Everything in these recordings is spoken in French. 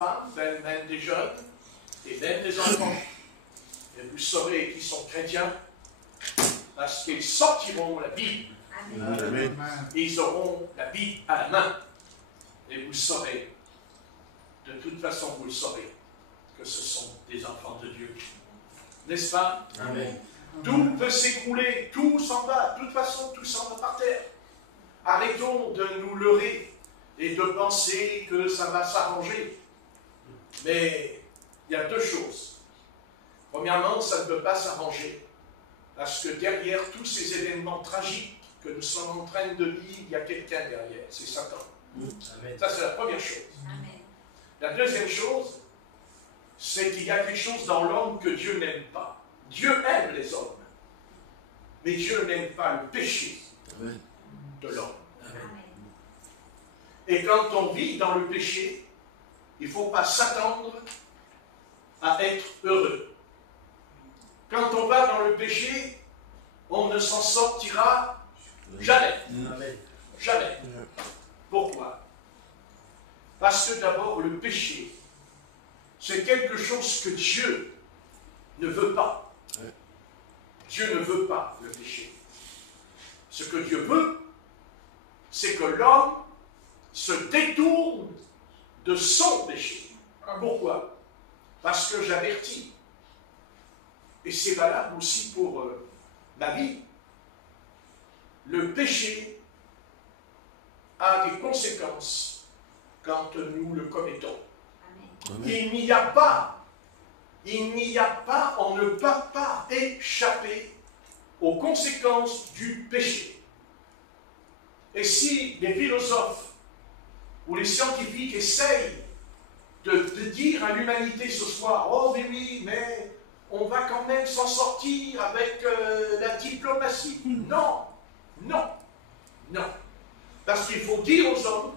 femmes, même des jeunes, et même des enfants. Et vous saurez qu'ils sont chrétiens, parce qu'ils sortiront la Bible. Amen. Ils auront la Bible à la main. Et vous saurez, de toute façon vous le saurez, que ce sont des enfants de Dieu. N'est-ce pas? Amen. Tout peut s'écrouler, tout s'en va, de toute façon tout s'en va par terre. Arrêtons de nous leurrer et de penser que ça va s'arranger. Mais il y a deux choses. Premièrement, ça ne peut pas s'arranger. Parce que derrière tous ces événements tragiques que nous sommes en train de vivre, il y a quelqu'un derrière, c'est Satan. Amen. Ça, c'est la première chose. Amen. La deuxième chose, c'est qu'il y a quelque chose dans l'homme que Dieu n'aime pas. Dieu aime les hommes, mais Dieu n'aime pas le péché Amen. de l'homme. Amen. Et quand on vit dans le péché, il ne faut pas s'attendre à être heureux. Quand on va dans le péché, on ne s'en sortira jamais. Amen. Jamais. Pourquoi? Parce que d'abord, le péché, c'est quelque chose que Dieu ne veut pas. Dieu ne veut pas le péché. Ce que Dieu veut, c'est que l'homme se détourne de son péché. Pourquoi? Parce que j'avertis. Et c'est valable aussi pour la vie. Le péché a des conséquences quand nous le commettons. Amen. Il n'y a pas, on ne peut pas échapper aux conséquences du péché. Et si les philosophes ou les scientifiques essayent de dire à l'humanité ce soir, oh mais oui, mais on va quand même s'en sortir avec la diplomatie. Non, non, non. Parce qu'il faut dire aux hommes,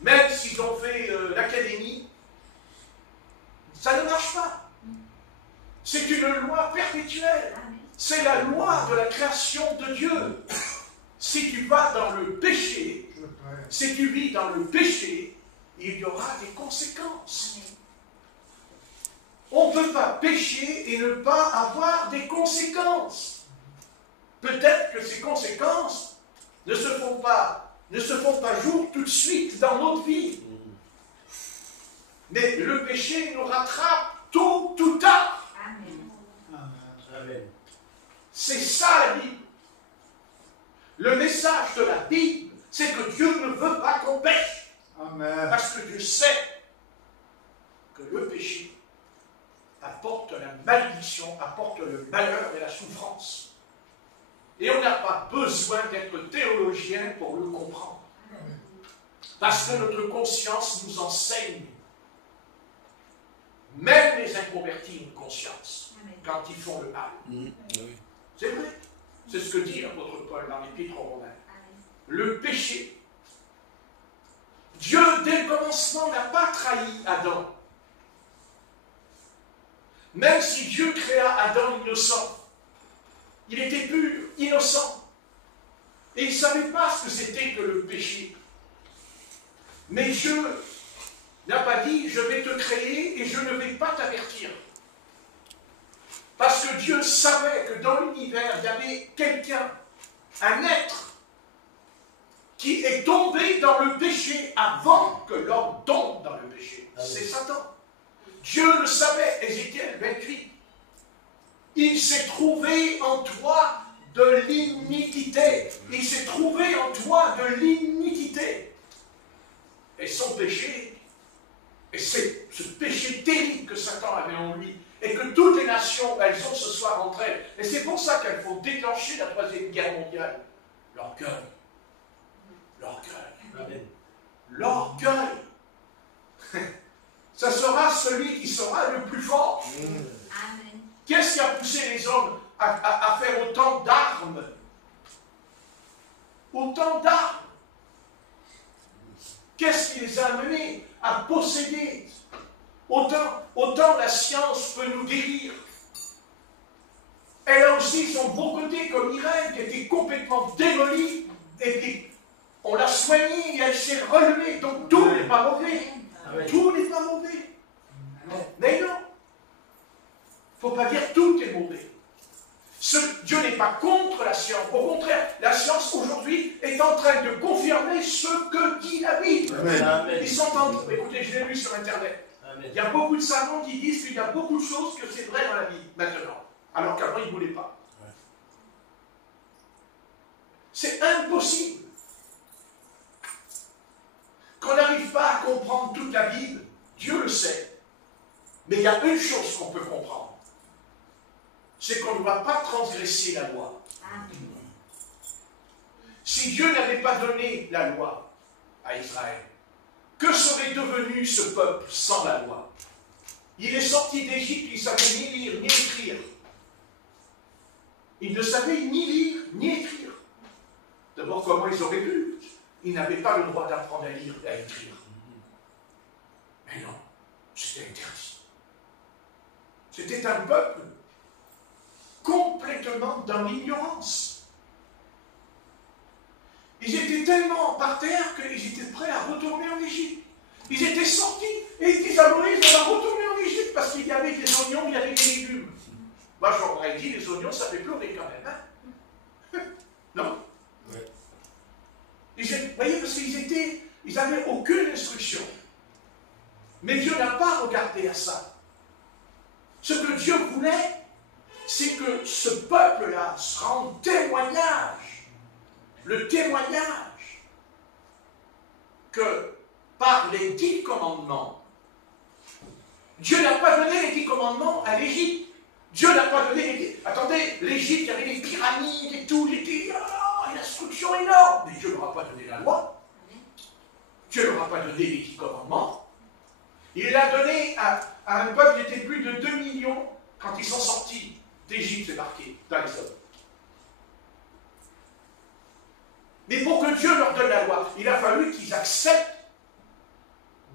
même s'ils ont fait l'académie, ça ne marche pas. C'est une loi perpétuelle. Amen. C'est la loi de la création de Dieu. Si tu vas dans le péché, si tu vis dans le péché, il y aura des conséquences. Amen. On ne peut pas pécher et ne pas avoir des conséquences. Peut-être que ces conséquences ne se font pas jour tout de suite dans notre vie. Mais le péché nous rattrape tôt ou tard. Amen. Amen. C'est ça la Bible. Le message de la Bible, c'est que Dieu ne veut pas qu'on pêche. Amen. Parce que Dieu sait que le péché apporte la malédiction, apporte le malheur et la souffrance. Et on n'a pas besoin d'être théologien pour le comprendre. Parce que notre conscience nous enseigne. Même les inconvertis ont une conscience Amen. quand ils font le mal. Oui. C'est vrai. C'est ce que dit l'apôtre Paul dans l'Épître aux Romains. Amen. Le péché. Dieu, dès le commencement, n'a pas trahi Adam. Même si Dieu créa Adam innocent, il était pur, innocent. Et il ne savait pas ce que c'était que le péché. Mais Dieu n'a pas dit, je vais te créer et je ne vais pas t'avertir. Parce que Dieu savait que dans l'univers, il y avait quelqu'un, un être, qui est tombé dans le péché avant que l'homme tombe dans le péché. C'est Satan. Dieu le savait, Ézéchiel 28. Il s'est trouvé en toi de l'iniquité. Il s'est trouvé en toi de l'iniquité. Et son péché, et c'est ce péché terrible que Satan avait en lui, et que toutes les nations, elles ont ce soir entre elles. Et c'est pour ça qu'elles font déclencher la Troisième Guerre mondiale. L'orgueil. L'orgueil. Amen. L'orgueil. Ça sera celui qui sera le plus fort. Amen. Qu'est-ce qui a poussé les hommes à faire autant d'armes? Autant d'armes. Qu'est-ce qui les a amenés à posséder? Autant la science peut nous guérir. Elle a aussi son bon côté, comme Irène, qui était complètement démolie, et puis on l'a soignée et elle s'est relevée. Donc tout n'est pas mauvais. Amen. Tout n'est pas mauvais. Mais non. Il ne faut pas dire tout est mauvais. Dieu n'est pas contre la science. Au contraire, la science aujourd'hui est en train de confirmer ce que dit la Bible. Amen. Ils sont en train. Écoutez, je l'ai lu sur Internet. Amen. Il y a beaucoup de savants qui disent qu'il y a beaucoup de choses que c'est vrai dans la Bible maintenant. Alors qu'avant, ils ne voulaient pas. Ouais. C'est impossible. Qu'on n'arrive pas à comprendre toute la Bible, Dieu le sait. Mais il y a une chose qu'on peut comprendre. C'est qu'on ne doit pas transgresser la loi. Si Dieu n'avait pas donné la loi à Israël, que serait devenu ce peuple sans la loi? Il est sorti d'Égypte, il ne savait ni lire ni écrire. Il ne savait ni lire ni écrire. D'abord, comment ils auraient pu? Ils n'avaient pas le droit d'apprendre à lire et à écrire. Mais non, c'était interdit. C'était un peuple complètement dans l'ignorance. Ils étaient tellement par terre qu'ils étaient prêts à retourner en Égypte. Ils étaient sortis et ils disent à Moïse, on va retourner en Égypte parce qu'il y avait des oignons, il y avait des légumes. Moi j'aurais dit, les oignons ça fait pleurer quand même. Hein? Non? Ouais. Vous voyez, parce ils n'avaient aucune instruction. Mais Dieu n'a pas regardé à ça. Ce que Dieu voulait, c'est que ce peuple-là se rende témoignage. Le témoignage que par les 10 commandements, Dieu n'a pas donné les 10 commandements à l'Égypte. Dieu n'a pas donné les 10... Attendez, l'Égypte, il y avait les pyramides et tout, une instruction énorme. Mais Dieu ne leur a pas donné la loi. Dieu ne leur a pas donné les 10 commandements. Il l'a donné à un peuple qui était plus de 2 millions quand ils sont sortis d'Égypte, c'est marqué dans les hommes. Mais pour que Dieu leur donne la loi, il a fallu qu'ils acceptent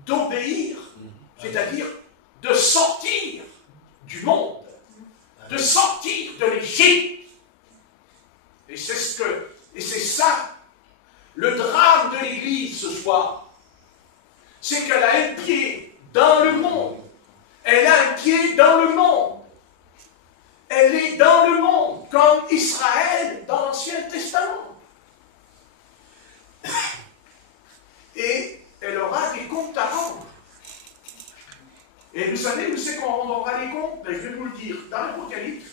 d'obéir, c'est-à-dire de sortir du monde, de sortir de l'Égypte. Et c'est ça, le drame de l'Église ce soir, c'est qu'elle a un pied dans le monde. Elle a un pied dans le monde. Elle est dans le monde, comme Israël dans l'Ancien Testament. Et elle aura des comptes à rendre. Et vous savez où c'est qu'on rendra les comptes? Ben, je vais vous le dire. Dans l'Apocalypse,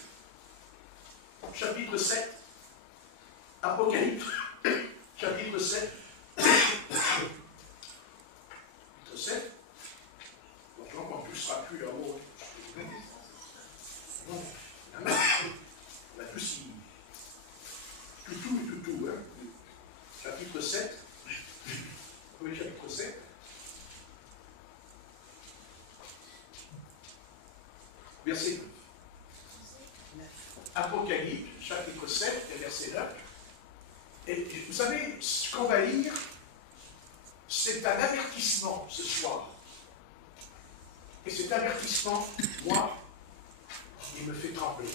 chapitre 7. Apocalypse, chapitre 7. Chapitre 7. Donc on ne touchera plus là-haut. Non. On a tous tout, hein. Chapitre 7. Oui, chapitre 7. Verset 9. Apocalypse, chapitre 7, et verset 9. Et vous savez, ce qu'on va lire, c'est un avertissement ce soir. Et cet avertissement, moi, il me fait trembler.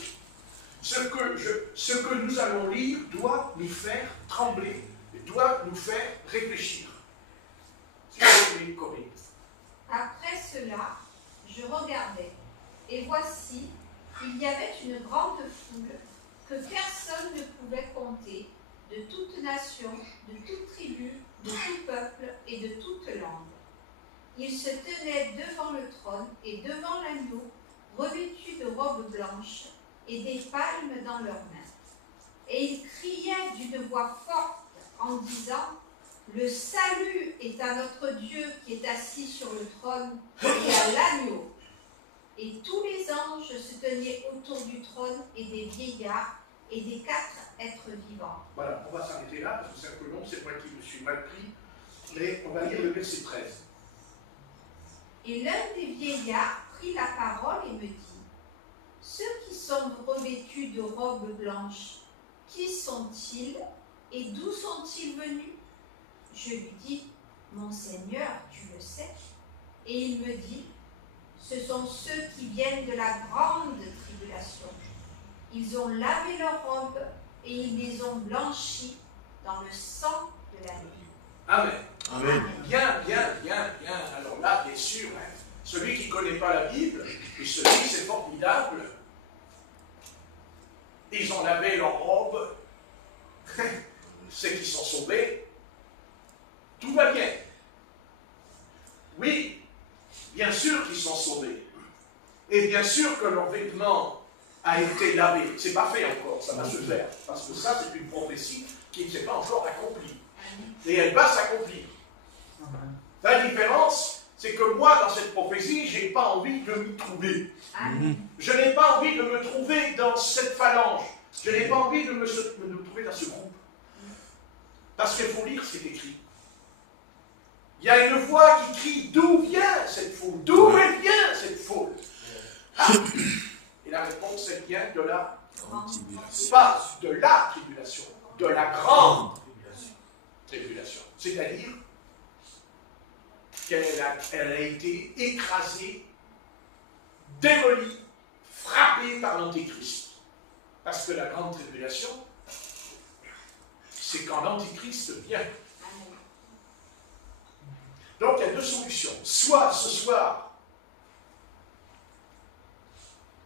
Ce que nous allons lire doit nous faire trembler, doit nous faire réfléchir. Après cela, je regardais, et voici, il y avait une grande foule que personne ne pouvait compter, de toute nation, de toute tribu, de tout peuple et de toute langue. Ils se tenaient devant le trône et devant l'agneau, revêtus de robes blanches et des palmes dans leurs mains. Et ils criaient d'une voix forte en disant: le salut est à notre Dieu qui est assis sur le trône et à l'agneau. Et tous les anges se tenaient autour du trône et des vieillards et des 4 êtres vivants. Voilà, on va s'arrêter là parce que c'est un peu long, c'est moi qui me suis mal pris. Mais on va lire le verset 13. Et l'un des vieillards prit la parole et me dit: ceux qui sont revêtus de robes blanches, qui sont-ils et d'où sont-ils venus? Je lui dis: mon Seigneur, tu le sais. Et il me dit: ce sont ceux qui viennent de la grande tribulation. Ils ont lavé leurs robes et ils les ont blanchies dans le sang de l'agneau. Amen. Amen. Bien. Alors là, bien sûr, hein, celui qui ne connaît pas la Bible, il se dit c'est formidable. Ils ont lavé leurs robes, c'est qu'ils sont sauvés. Tout va bien. Oui, bien sûr qu'ils sont sauvés. Et bien sûr que leur vêtement a été lavé. C'est pas fait encore, ça va se faire. Parce que ça, c'est une prophétie qui ne s'est pas encore accomplie. Et elle va s'accomplir. La différence, c'est que moi, dans cette prophétie, je n'ai pas envie de me trouver. Je n'ai pas envie de me trouver dans cette phalange. Je n'ai pas envie de me trouver dans ce groupe. Parce qu'il faut lire ce qui est écrit. Il y a une voix qui crie, d'où vient cette foule? D'où elle vient cette foule? Et la réponse, elle vient de la pas de la tribulation, de la grande tribulation. C'est-à-dire qu'elle a été écrasée, démolie, frappée par l'Antéchrist. Parce que la grande tribulation, c'est quand l'Antéchrist vient. Donc il y a deux solutions. Soit ce soir,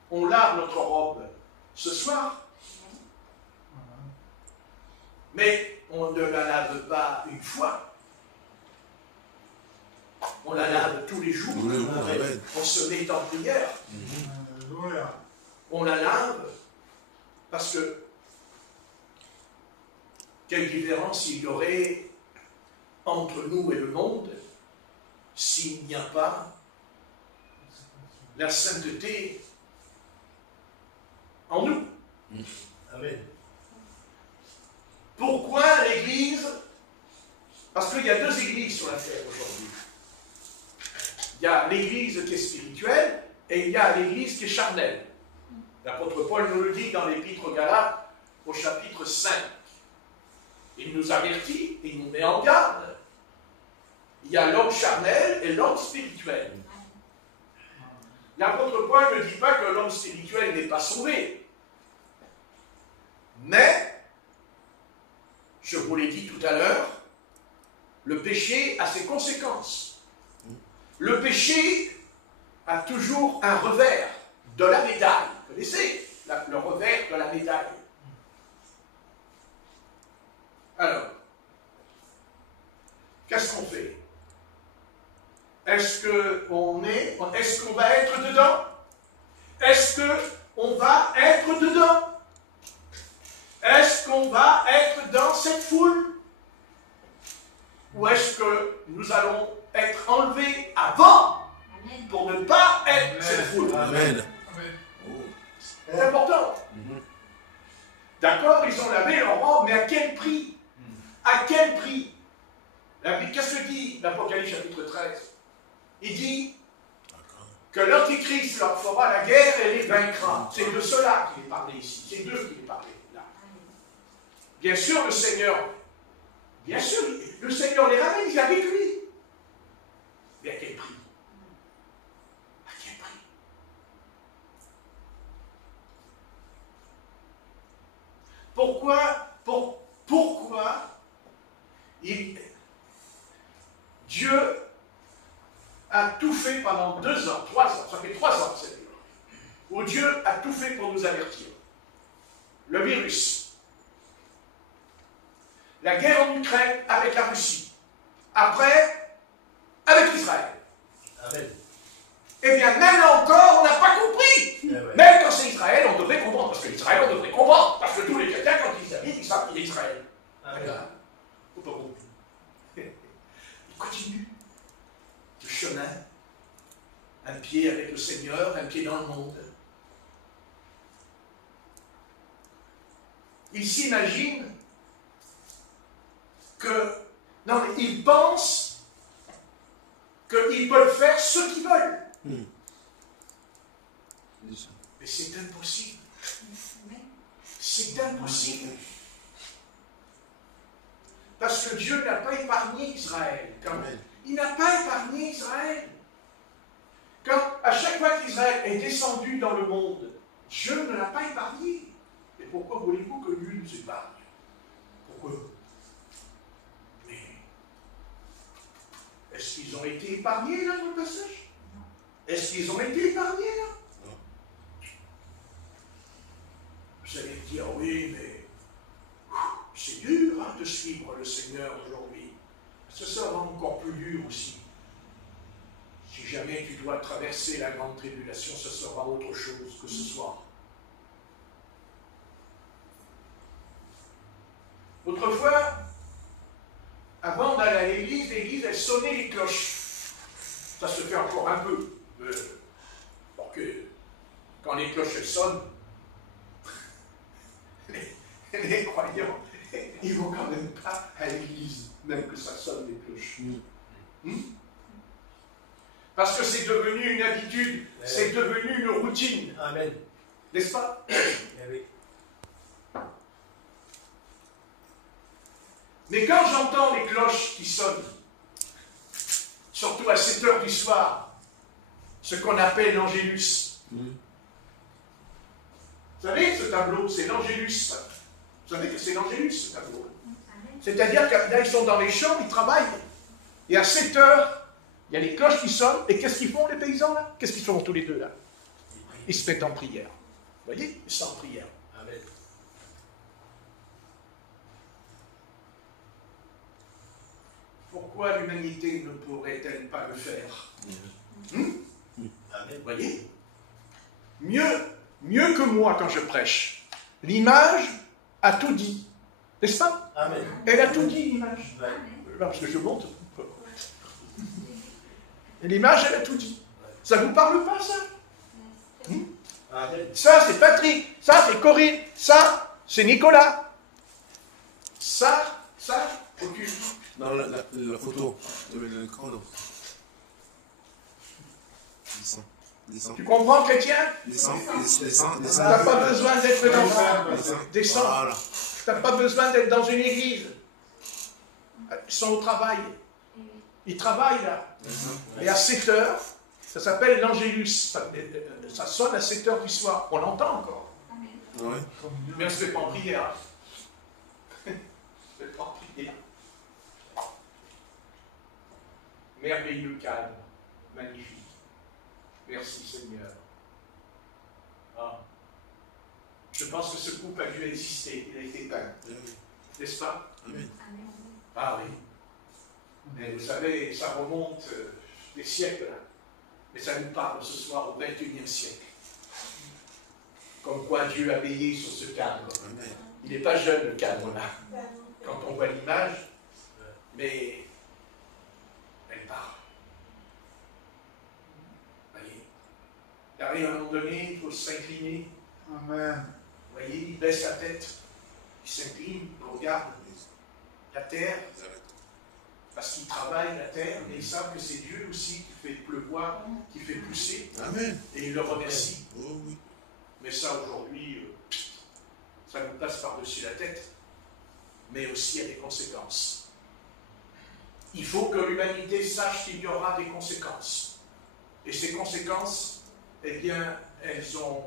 on lave notre robe ce soir, mais on ne la lave pas une fois. On la lave tous les jours. On se met en prière. On la lave parce que quelle différence il y aurait entre nous et le monde s'il n'y a pas la sainteté en nous. Amen. Pourquoi l'Église? Parce qu'il y a deux églises sur la terre aujourd'hui. Il y a l'Église qui est spirituelle et il y a l'Église qui est charnelle. L'apôtre Paul nous le dit dans l'Épître aux Galates au chapitre 5. Il nous avertit, il nous met en garde. Il y a l'homme charnel et l'homme spirituel. L'apôtre Paul ne dit pas que l'homme spirituel n'est pas sauvé. Mais, je vous l'ai dit tout à l'heure, le péché a ses conséquences. Le péché a toujours un revers de la médaille. Vous connaissez le revers de la médaille. Alors, qu'est-ce qu'on fait? Est-ce qu'on va être dedans? Est-ce qu'on va être dedans? Est-ce qu'on va être dans cette foule? Ou est-ce que nous allons être enlevés avant pour ne pas être cette foule? Amen. C'est important. D'accord, ils ont lavé leur robe, mais à quel prix? À quel prix? Qu'est-ce que dit l'Apocalypse chapitre 13? Il dit que l'Antichrist leur fera la guerre et les vaincra. C'est de cela qu'il est parlé ici. C'est d'eux qu'il est parlé là. Bien sûr, le Seigneur les ramène, il est avec lui. Mais à quel prix? À quel prix? Pourquoi Dieu a tout fait pendant 2 ans, 3 ans, ça fait 3 ans, c'est où Dieu a tout fait pour nous avertir. Le virus, la guerre en Ukraine avec la Russie, après, avec Israël. Amen. Eh bien, même là encore, on n'a pas compris. Même quand c'est Israël, on devrait comprendre, parce que l'Israël, on devrait comprendre, parce que tous les chrétiens, quand ils habitent, ils savent qu'il y a Israël. Amen. Là, faut pas comprendre. Il continue le chemin, un pied avec le Seigneur, un pied dans le monde. Ils s'imaginent que, non mais ils pensent qu'ils peuvent faire ce qu'ils veulent. Mais c'est impossible. C'est impossible. Parce que Dieu n'a pas épargné Israël. Il n'a pas épargné Israël. Quand, à chaque fois qu'Israël est descendu dans le monde, Dieu ne l'a pas épargné. Et pourquoi voulez-vous que lui nous épargne? Pourquoi? Mais Est-ce qu'ils ont été épargnés là dans le passage? Est-ce qu'ils ont été épargnés là? Vous allez me dire, oui, mais c'est dur hein, de suivre le Seigneur aujourd'hui. Ça sera encore plus dur aussi. Si jamais tu dois traverser la grande tribulation, ce sera autre chose que ce soir. Autrefois, avant d'aller à l'église, elle sonnait les cloches. Ça se fait encore un peu. Parce que quand les cloches elles sonnent, les croyants, ils ne vont quand même pas à l'église, même que ça sonne les cloches. Parce que c'est devenu une habitude, c'est devenu une routine. Amen. N'est-ce pas? Mais quand j'entends les cloches qui sonnent, surtout à 7 heures du soir, ce qu'on appelle l'Angélus. Vous savez, ce tableau, c'est l'Angélus. Vous savez que c'est l'Angélus, ce tableau. C'est-à-dire que là, ils sont dans les champs, ils travaillent. Et à 7 heures, il y a les cloches qui sonnent. Et qu'est-ce qu'ils font, les paysans, là? Qu'est-ce qu'ils font tous les deux, là? Ils se mettent en prière. Vous voyez? Ils sont en prière. Amen. Pourquoi l'humanité ne pourrait-elle pas le faire? Amen. Vous voyez? Mieux que moi quand je prêche. L'image a tout dit. N'est-ce pas? Amen. Elle a tout dit, l'image. Ouais. Parce que je monte. Et l'image, elle a tout dit. Ça ne vous parle pas, ça? Amen. Ça, c'est Patrick. Ça, c'est Corinne. Ça, c'est Nicolas. Ça, occupe. Non, la photo, le chrono. Descends. Tu comprends, chrétien? Descends. Tu n'as pas besoin d'être dans... Descends. Voilà. Tu n'as pas besoin d'être dans une église. Ils sont au travail. Ils travaillent là. Et à 7 heures, ça s'appelle l'Angélus. Ça sonne à 7 heures du soir. On l'entend encore. Ouais. Mais on ne se fait pas en prière. On ne se fait pas en prière. Merveilleux calme. Magnifique. Merci Seigneur. Ah. Je pense que ce couple a dû exister. Il a été éteint. N'est-ce pas? Amen. Ah oui. Mais vous savez, ça remonte des siècles. Mais ça nous parle ce soir au XXIe siècle. Comme quoi Dieu a veillé sur ce cadre. Amen. Il n'est pas jeune, le cadre là. Quand on voit l'image, mais elle parle. Voyez. Il arrive à un moment donné, il faut s'incliner. Amen. Vous voyez, il baisse la tête, il s'incline, il regarde la terre, parce qu'il travaille la terre, mais ils savent que c'est Dieu aussi qui fait pleuvoir, qui fait pousser, Amen. et il le remercie. Oh oui. Mais ça, aujourd'hui, ça nous passe par-dessus la tête, mais aussi il y a des conséquences. Il faut que l'humanité sache qu'il y aura des conséquences. Et ces conséquences, eh bien, elles ont...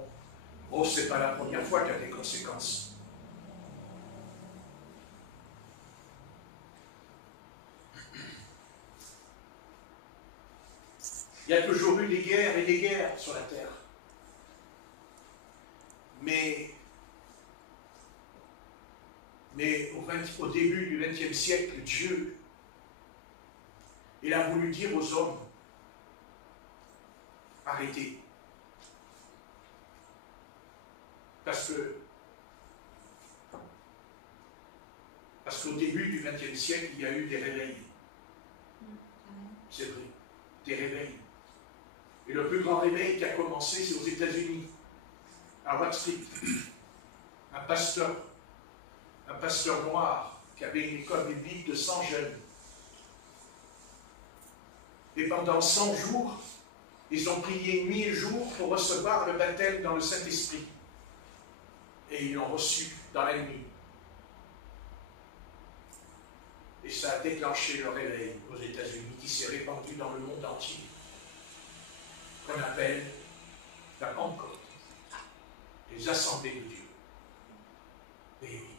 Oh, c'est pas la première fois qu'il y a des conséquences. Il y a toujours eu des guerres et des guerres sur la terre. Mais au début du XXe siècle, Dieu, il a voulu dire aux hommes, arrêtez. Parce qu'au début du XXe siècle, il y a eu des réveils. C'est vrai, des réveils. Et le plus grand réveil qui a commencé, c'est aux États-Unis, à Wall Street. Un pasteur noir qui avait une école biblique de 100 jeunes. Et pendant 100 jours, ils ont prié nuit et jour pour recevoir le baptême dans le Saint-Esprit. Et ils l'ont reçu dans la nuit. Et ça a déclenché le réveil aux États-Unis qui s'est répandu dans le monde entier. Qu'on appelle la Pentecôte, les assemblées de Dieu. Et oui.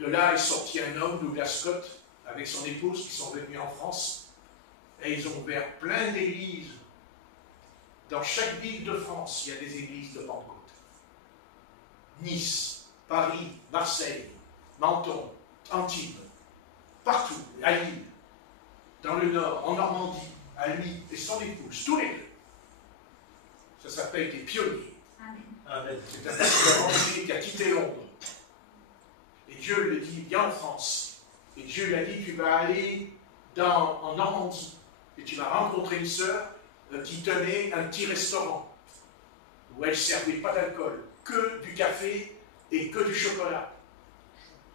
De là est sorti un homme, Douglas Scott, avec son épouse, qui sont venus en France. Et ils ont ouvert plein d'églises. Dans chaque ville de France, il y a des églises de Pentecôte. Nice, Paris, Marseille, Menton, Antibes, partout, à Lille, dans le Nord, en Normandie, à lui et son épouse, tous les deux. Ça s'appelle des pionniers. Amen. C'est un pasteur qui a quitté Londres. Et Dieu lui dit, viens en France. Et Dieu lui a dit, tu vas aller en Normandie. Et tu vas rencontrer une sœur qui tenait un petit restaurant où elle ne servait pas d'alcool, que du café et que du chocolat.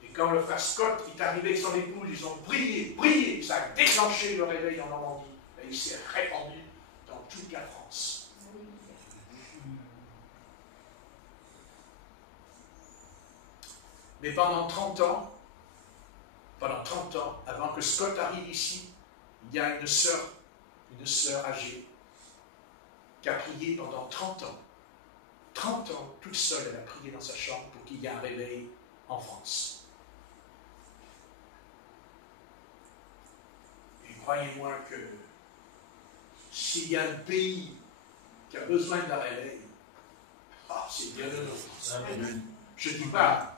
Et quand le frère Scott est arrivé avec son épouse, ils ont prié, ça a déclenché le réveil en Normandie. Et il s'est répandu dans toute la France. Mais pendant 30 ans, avant que Scott arrive ici, il y a une sœur âgée, qui a prié pendant 30 ans. 30 ans, toute seule, elle a prié dans sa chambre pour qu'il y ait un réveil en France. Et croyez-moi que s'il y a un pays qui a besoin d'un réveil, c'est bien de nous. Amen. Je dis pas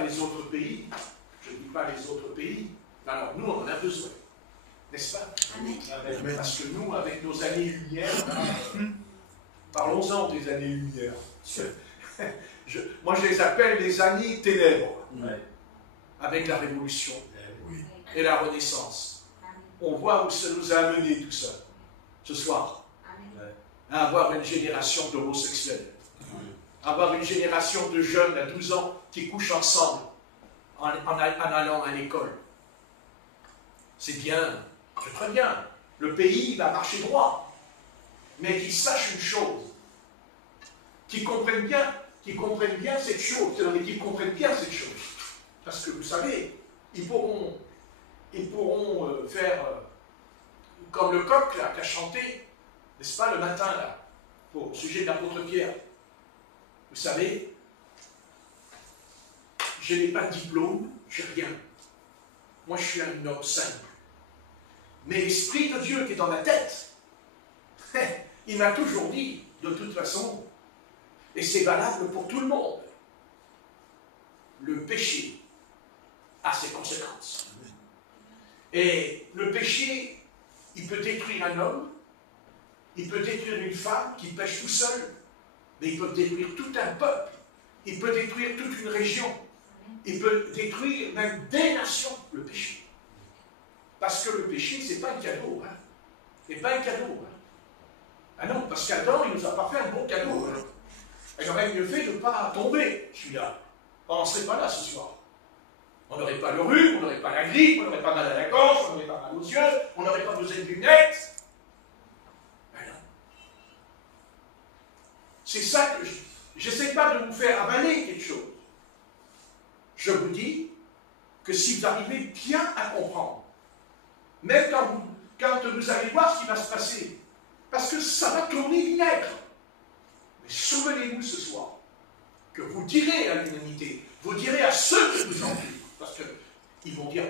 les autres pays. Alors nous, on en a besoin. N'est-ce pas? Amen. Amen. Parce que nous, avec nos années-lumière, parlons-en des années-lumière. Moi, je les appelle les années ténèbres, Ouais. avec la Révolution Oui. et la Renaissance. On voit où ça nous a amené tout ça, ce soir. À avoir une génération d'homosexuels, avoir une génération de jeunes à 12 ans qui couchent ensemble en allant à l'école. C'est bien, c'est très bien. Le pays va marcher droit. Mais qu'ils sachent une chose, qu'ils comprennent bien cette chose, qu'ils comprennent bien cette chose. Parce que vous savez, ils pourront faire comme le coq là, qui a chanté, n'est-ce pas, le matin, là, au sujet de l'apôtre Pierre. Vous savez, je n'ai pas de diplôme, je n'ai rien. Moi, je suis un homme simple. Mais l'Esprit de Dieu qui est dans ma tête, il m'a toujours dit, de toute façon, et c'est valable pour tout le monde, le péché a ses conséquences. Et le péché, il peut détruire un homme, il peut détruire une femme qui pêche tout seul, mais il peut détruire tout un peuple, il peut détruire toute une région, il peut détruire même des nations, le péché. Parce que le péché, ce n'est pas un cadeau. Hein. Ce n'est pas un cadeau. Hein. Ah non, parce qu'Adam, il ne nous a pas fait un bon cadeau. Hein. Il aurait mieux fait de ne pas tomber, celui-là. On n'en serait pas là ce soir. On n'aurait pas le rhume, on n'aurait pas la grippe, on n'aurait pas mal à la gorge, on n'aurait pas mal aux yeux, on n'aurait pas besoin de lunettes. C'est ça que je n'essaie pas de vous faire avaler quelque chose. Je vous dis que si vous arrivez bien à comprendre, même quand vous allez voir ce qui va se passer, parce que ça va tourner vinaigre. Mais souvenez-vous ce soir que vous direz à l'humanité, vous direz à ceux qui vous entourent, parce qu'ils vont dire,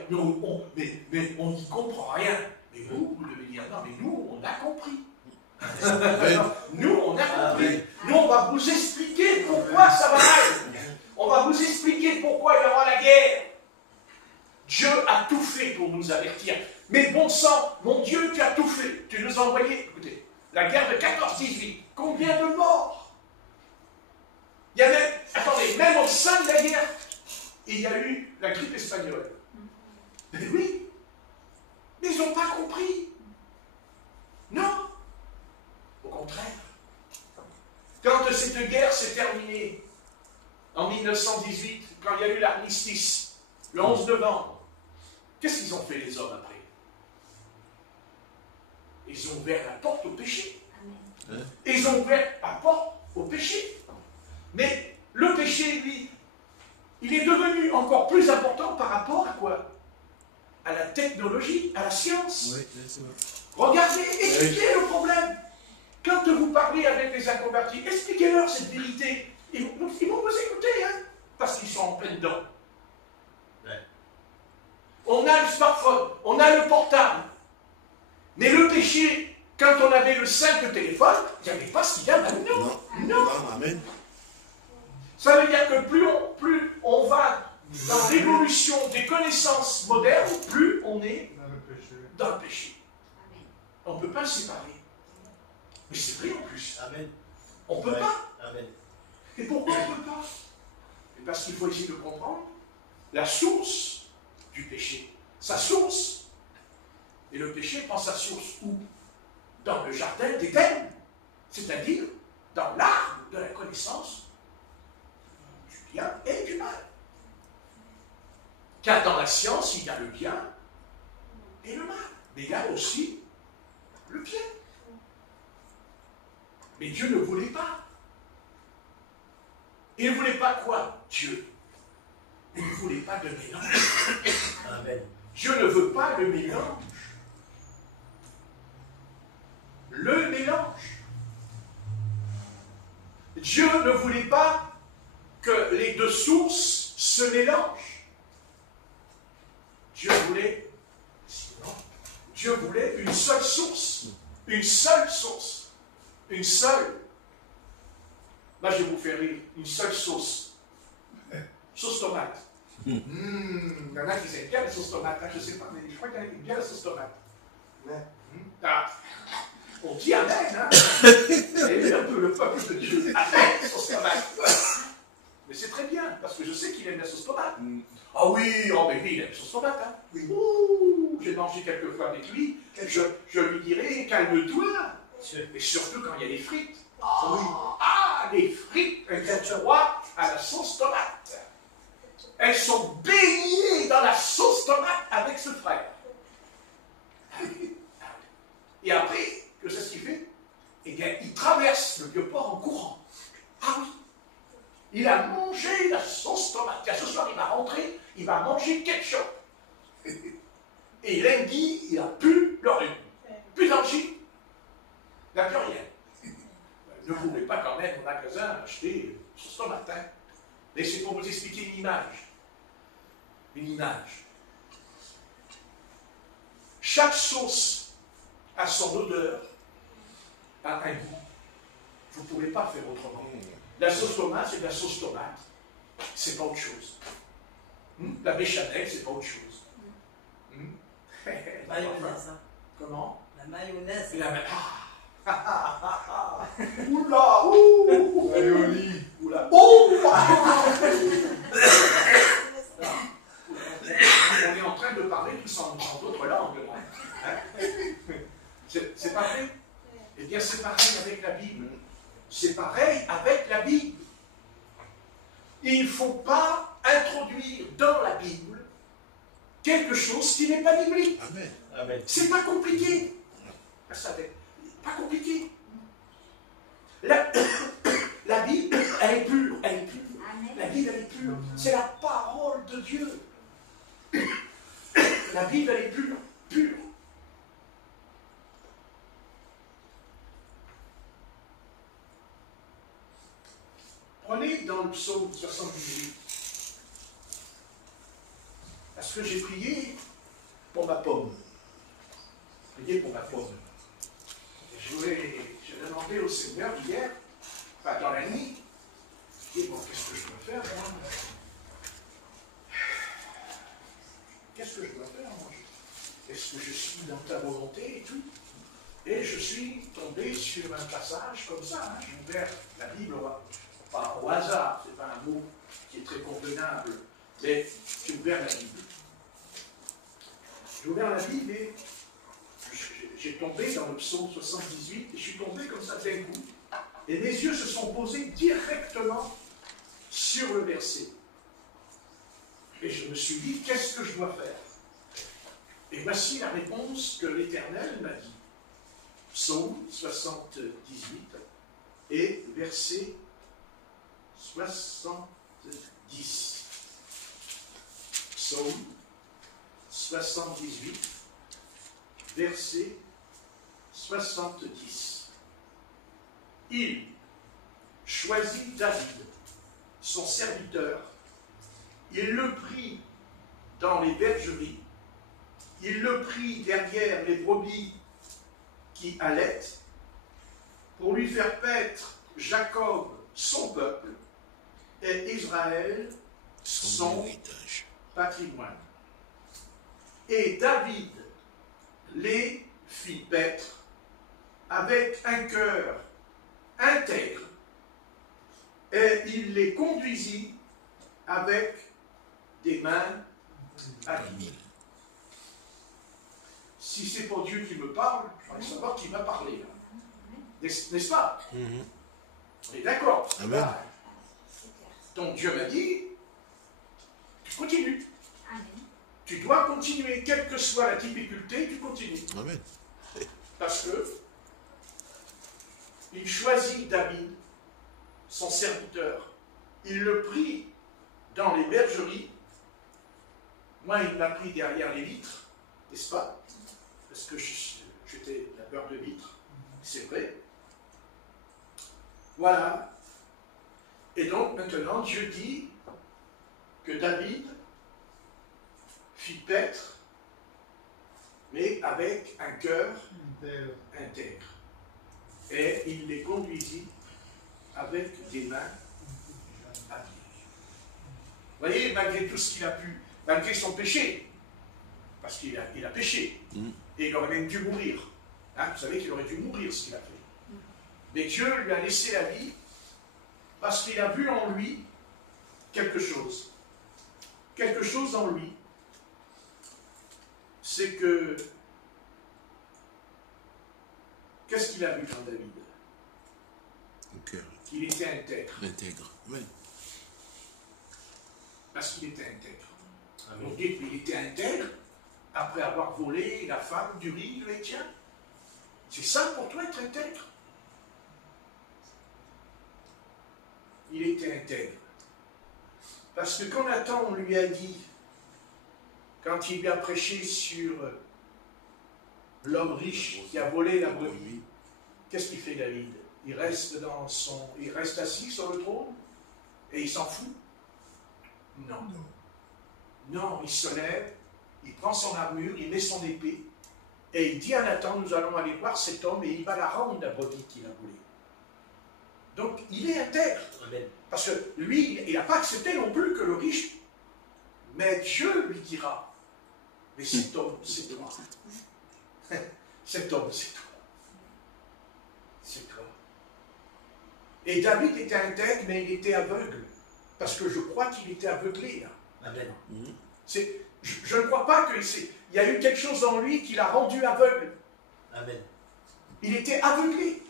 mais on n'y comprend rien. Mais vous devez dire, non, mais nous, on a compris. Nous, on a compris. Nous, on va vous expliquer pourquoi ça va mal. On va vous expliquer pourquoi il y aura la guerre. Dieu a tout fait pour nous avertir. Mais bon sang, mon Dieu, tu as tout fait. Tu nous as envoyé, écoutez, la guerre de 14-18. Combien de morts? Il y a même, attendez, même au sein de la guerre, il y a eu la grippe espagnole. Mais oui, mais ils n'ont pas compris. Non. Au contraire, quand cette guerre s'est terminée, en 1918, quand il y a eu l'armistice, le 11 novembre, qu'est-ce qu'ils ont fait les hommes après? Ils ont ouvert la porte au péché. Ils ont ouvert la porte au péché. Mais le péché, lui, il est devenu encore plus important par rapport à quoi? À la technologie, à la science. Oui, c'est vrai. Regardez, expliquez le problème. Quand vous parlez avec les inconvertis, expliquez-leur cette vérité. Ils vont vous écouter, hein, parce qu'ils sont en plein dedans. Ouais. on a le smartphone, on a le portable. Mais le péché, quand on avait le simple téléphone, il n'y avait pas ce qu'il y a maintenant. Non. Amen. Ça veut dire que plus on va dans l'évolution des connaissances modernes, plus on est dans le péché. On ne peut pas le séparer. Mais c'est vrai en plus. Amen. On ne peut pas. Amen. Et pourquoi on ne peut pas? Parce qu'il faut essayer de comprendre la source du péché. Sa source. Et le péché prend sa source où? Dans le jardin d'Éden. C'est-à-dire dans l'arbre de la connaissance du bien et du mal. Car dans la science, il y a le bien et le mal. Mais il y a aussi le bien. Mais Dieu ne voulait pas. Il ne voulait pas quoi, Dieu? Il ne voulait pas de mélange. Amen. Dieu ne veut pas le mélange. Le mélange. Dieu ne voulait pas que les deux sources se mélangent. Dieu voulait une seule source. Une seule source. Une seule. Là, je vais vous faire rire. Une seule sauce. Sauce tomate. Il y en a qui aiment bien la sauce tomate. Hein, je ne sais pas, mais je crois qu'il y en a qui aiment bien la sauce tomate. Ah, on dit Amen. Hein. Et un peu le peuple de Dieu. Amen, sauce tomate. Mais c'est très bien, parce que je sais qu'il aime la sauce tomate. Ah oui, oh mais oui, il aime la sauce tomate. Hein. Oui. Ouh, j'ai mangé quelques fois avec lui. Je lui dirai, calme-toi. Et surtout quand il y a des frites. Les frites, un roi à la sauce tomate. Elles sont baignées dans la sauce tomate avec ce frère. Et après, que c'est ce qu'il fait? Eh bien, il traverse le Vieux-Port en courant. Ah oui. Il a mangé la sauce tomate. Et ce soir, il va rentrer, il va manger ketchup. Et lundi, il n'a plus le rhume. Plus d'angine. Il n'a plus rien. Ne voulez pas quand même au magasin acheter sauce tomate. Hein? Laissez pour vous expliquer une image. Une image. Chaque sauce a son odeur, a un goût. Vous ne pouvez pas faire autrement. La sauce tomate, c'est de la sauce tomate. C'est pas autre chose. La béchamel, c'est pas autre chose. Mayonnaise. Comment? La mayonnaise. La oula, ouh, oula, on est en train de parler tous en d'autres langues. Hein? C'est pas vrai? Eh bien, c'est pareil avec la Bible. C'est pareil avec la Bible. Il ne faut pas introduire dans la Bible quelque chose qui n'est pas biblique. Amen. Amen. C'est pas compliqué. Ça n'est pas compliqué. La Bible, elle est pure. Elle est pure. La Bible, elle est pure. C'est la parole de Dieu. La Bible, elle est pure. Pure. Prenez dans le psaume 78. Parce que j'ai prié pour ma pomme. Prié pour ma pomme. J'ai demandé au Seigneur hier, enfin dans la nuit, et bon, qu'est-ce que je dois faire, moi? Qu'est-ce que je dois faire, moi? Est-ce que je suis dans ta volonté et tout? Et je suis tombé sur un passage comme ça. Hein. J'ai ouvert la Bible, pas au hasard, c'est pas un mot qui est très convenable, mais j'ai ouvert la Bible. J'ai ouvert la Bible et j'ai tombé dans le psaume 78 et je suis tombé comme ça d'un coup. Et mes yeux se sont posés directement sur le verset. Et je me suis dit, qu'est-ce que je dois faire? Et voici la réponse que l'Éternel m'a dit. Psaume 78 et verset 70. Psaume 78, verset 70. Il choisit David, son serviteur. Il le prit dans les bergeries il le prit derrière les brebis qui allaitent pour lui faire paître Jacob son peuple et Israël son patrimoine. Et David les fit paître avec un cœur intègre, et il les conduisit avec des mains habiles. Si c'est pour Dieu qui me parle, je voudrais savoir qui m'a parlé. N'est-ce pas? On est d'accord? Amen. Donc Dieu m'a dit, tu continues. Amen. Tu dois continuer, quelle que soit la difficulté, tu continues. Amen. Parce que il choisit David, son serviteur. Il le prit dans les bergeries. Moi, il m'a pris derrière les vitres, n'est-ce pas? Parce que j'étais la peur de vitres, c'est vrai. Voilà. Et donc, maintenant, Dieu dit que David fit paître, mais avec un cœur intègre. Et il les conduisit avec des mains habiles. Vous voyez, malgré tout ce qu'il a pu, malgré son péché, parce qu'il a péché, et il aurait même dû mourir. Hein, vous savez qu'il aurait dû mourir ce qu'il a fait. Mais Dieu lui a laissé la vie parce qu'il a vu en lui quelque chose. Quelque chose en lui, c'est que... Qu'est-ce qu'il a vu dans David? Qu'il était intègre. Intègre. Oui. Parce qu'il était intègre. Donc dites, il était intègre après avoir volé la femme d'Uri, le Héthien. C'est ça pour toi être intègre? Il était intègre. Parce que quand Nathan lui a dit, quand il lui a prêché sur l'homme riche qui a volé la brebis, qu'est-ce qu'il fait David? Il reste assis sur le trône et il s'en fout? Non. Non, il se lève, il prend son armure, il met son épée et il dit à Nathan, nous allons aller voir cet homme et il va la rendre la brebis qu'il a volée. Donc il est intègre. Amen. Parce que lui, il n'a pas accepté non plus que le riche, mais Dieu lui dira, mais cet homme, c'est toi. Cet homme, c'est toi. C'est toi. Et David était intègre, mais il était aveugle. Parce que je crois qu'il était aveuglé, là. Amen. Je ne crois pas qu'il y a eu quelque chose en lui qui l'a rendu aveugle. Amen. Il était aveuglé.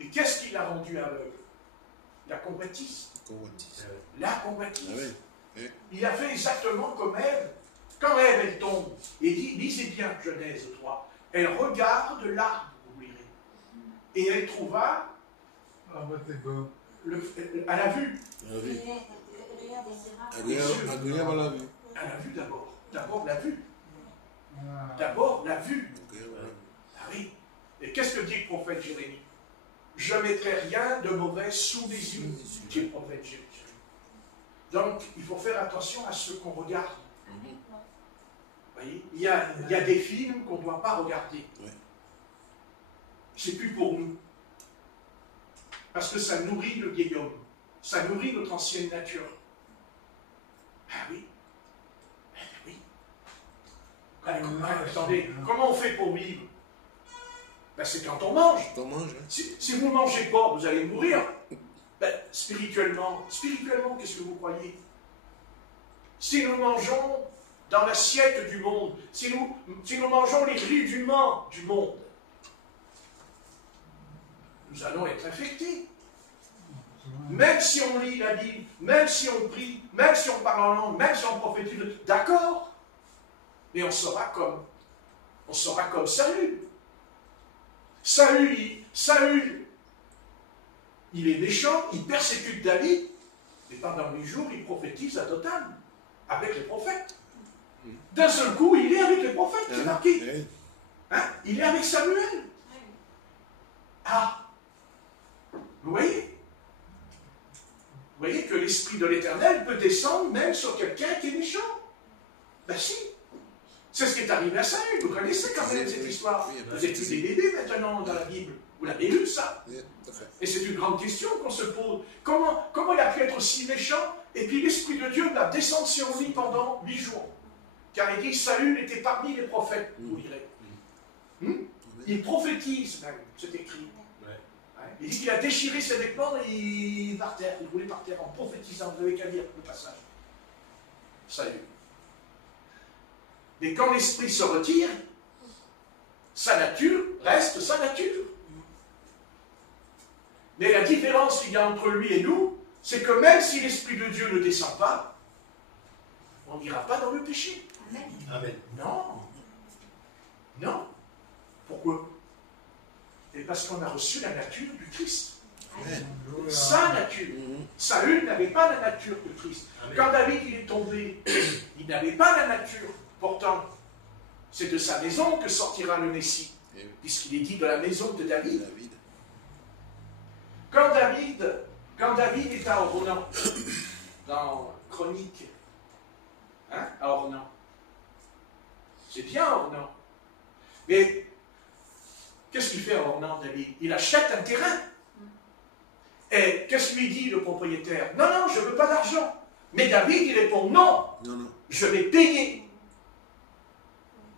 Et qu'est-ce qui l'a rendu aveugle? La convoitise. La convoitise. Ah oui. Il a fait exactement comme Ève. Quand Ève, elle tombe, et dit, lisez bien Genèse 3, elle regarde l'arbre, vous lirez. Et elle trouva... elle a vu. Agréable à la vue. Elle a vu d'abord. D'abord la vue. D'abord la vue. Ah oui. Et qu'est-ce que dit le prophète Jérémie? Je ne mettrai rien de mauvais sous les yeux, dit le prophète Jérémie. Donc, il faut faire attention à ce qu'on regarde. Vous voyez, il y a des films qu'on ne doit pas regarder. C'est plus pour nous. Parce que ça nourrit le vieil homme. Ça nourrit notre ancienne nature. Ah oui. Ah oui. Attendez, comment on fait pour vivre? Ben, c'est quand on mange. Si vous ne mangez pas, vous allez mourir. Ben, spirituellement, qu'est-ce que vous croyez? Si nous mangeons dans l'assiette du monde, si nous mangeons les rudiments du monde, nous allons être infectés. Même si on lit la Bible, même si on prie, même si on parle en langue, même si on prophétise, d'accord, mais on sera comme Saül. Saül, il est méchant, il persécute David, mais pendant 8 jours, il prophétise à Dothan, avec les prophètes. D'un seul coup, il est avec les prophètes, c'est marqué. Hein? Il est avec Samuel. Ah, vous voyez? Vous voyez que l'Esprit de l'Éternel peut descendre même sur quelqu'un qui est méchant. Ben si. C'est ce qui est arrivé à Saül. Vous connaissez quand même cette histoire. Vous êtes tous des bébés maintenant dans la Bible. Vous l'avez lu, ça? Et c'est une grande question qu'on se pose. Comment il a pu être aussi méchant? Et puis l'Esprit de Dieu l'a descendu sur lui pendant 8 jours. Car il dit, Saül était parmi les prophètes, vous direz. Il prophétise même, c'est écrit. Il dit qu'il a déchiré ses vêtements et il roulait par terre en prophétisant. Vous n'avez qu'à lire le passage. Saül. Mais quand l'Esprit se retire, sa nature reste sa nature. Mais la différence qu'il y a entre lui et nous, c'est que même si l'Esprit de Dieu ne descend pas, on n'ira pas dans le péché. Amen. Amen. Non. Non. Pourquoi? Et parce qu'on a reçu la nature du Christ. Amen. Sa nature. Saül n'avait pas la nature de Christ. Amen. Quand David il est tombé, il n'avait pas la nature. Pourtant, c'est de sa maison que sortira le Messie. Puisqu'il est dit de la maison de David. Quand David est à Ornan, dans Chronique, à Ornan, c'est bien Ornan. Mais qu'est-ce qu'il fait à Ornan, David? Il achète un terrain. Et qu'est-ce que lui dit le propriétaire? Non, non, je ne veux pas d'argent. Mais David, il répond non, je vais payer.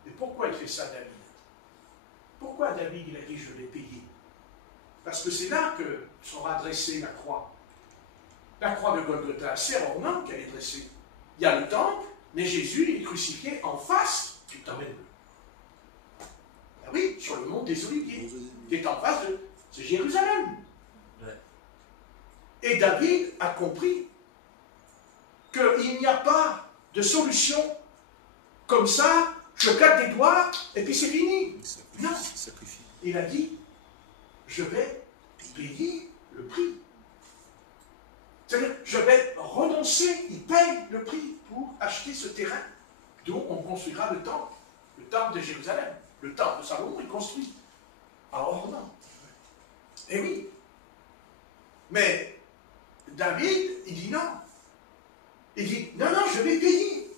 Et pourquoi il fait ça, David? Pourquoi David, il a dit je vais payer? Parce que c'est là que sera dressée la croix. La croix de Golgotha, c'est Ornan qu'elle est dressée. Il y a le temple, mais Jésus est crucifié en face du temple. Ah oui, sur le mont des Oliviers, qui est en face de Jérusalem. Ouais. Et David a compris qu'il n'y a pas de solution comme ça, je claque des doigts et puis c'est fini. Non, il a dit, je vais payer le prix. C'est-à-dire, je vais renoncer, il paye le prix pour acheter ce terrain dont on construira le temple de Jérusalem. Le temple de Salomon est construit à Ornan. Eh oui. Mais David, il dit non. Il dit, non, non, je vais payer.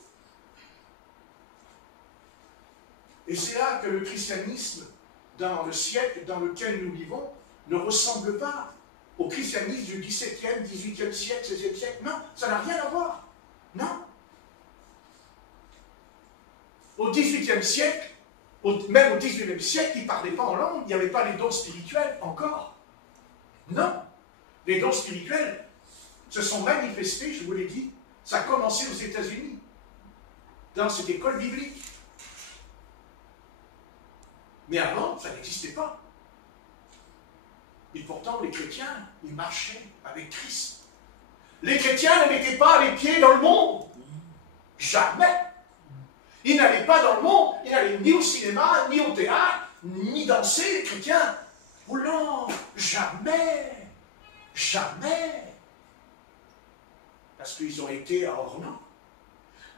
Et c'est là que le christianisme, dans le siècle dans lequel nous vivons, ne ressemble pas au christianisme du XVIIe, XVIIIe siècle, XVIe siècle. Non, ça n'a rien à voir. Non. Au XVIIIe siècle, même au XIXe siècle, ils ne parlaient pas en langue, il n'y avait pas les dons spirituels encore. Non. Les dons spirituels se sont manifestés, je vous l'ai dit, ça a commencé aux États-Unis, dans cette école biblique. Mais avant, ça n'existait pas. Et pourtant, les chrétiens, ils marchaient avec Christ. Les chrétiens ne mettaient pas les pieds dans le monde. Jamais. Ils n'allaient pas dans le monde, ils n'allaient ni au cinéma, ni au théâtre, ni danser, les chrétiens. Oh non, jamais. Jamais. Parce qu'ils ont été à Ornan.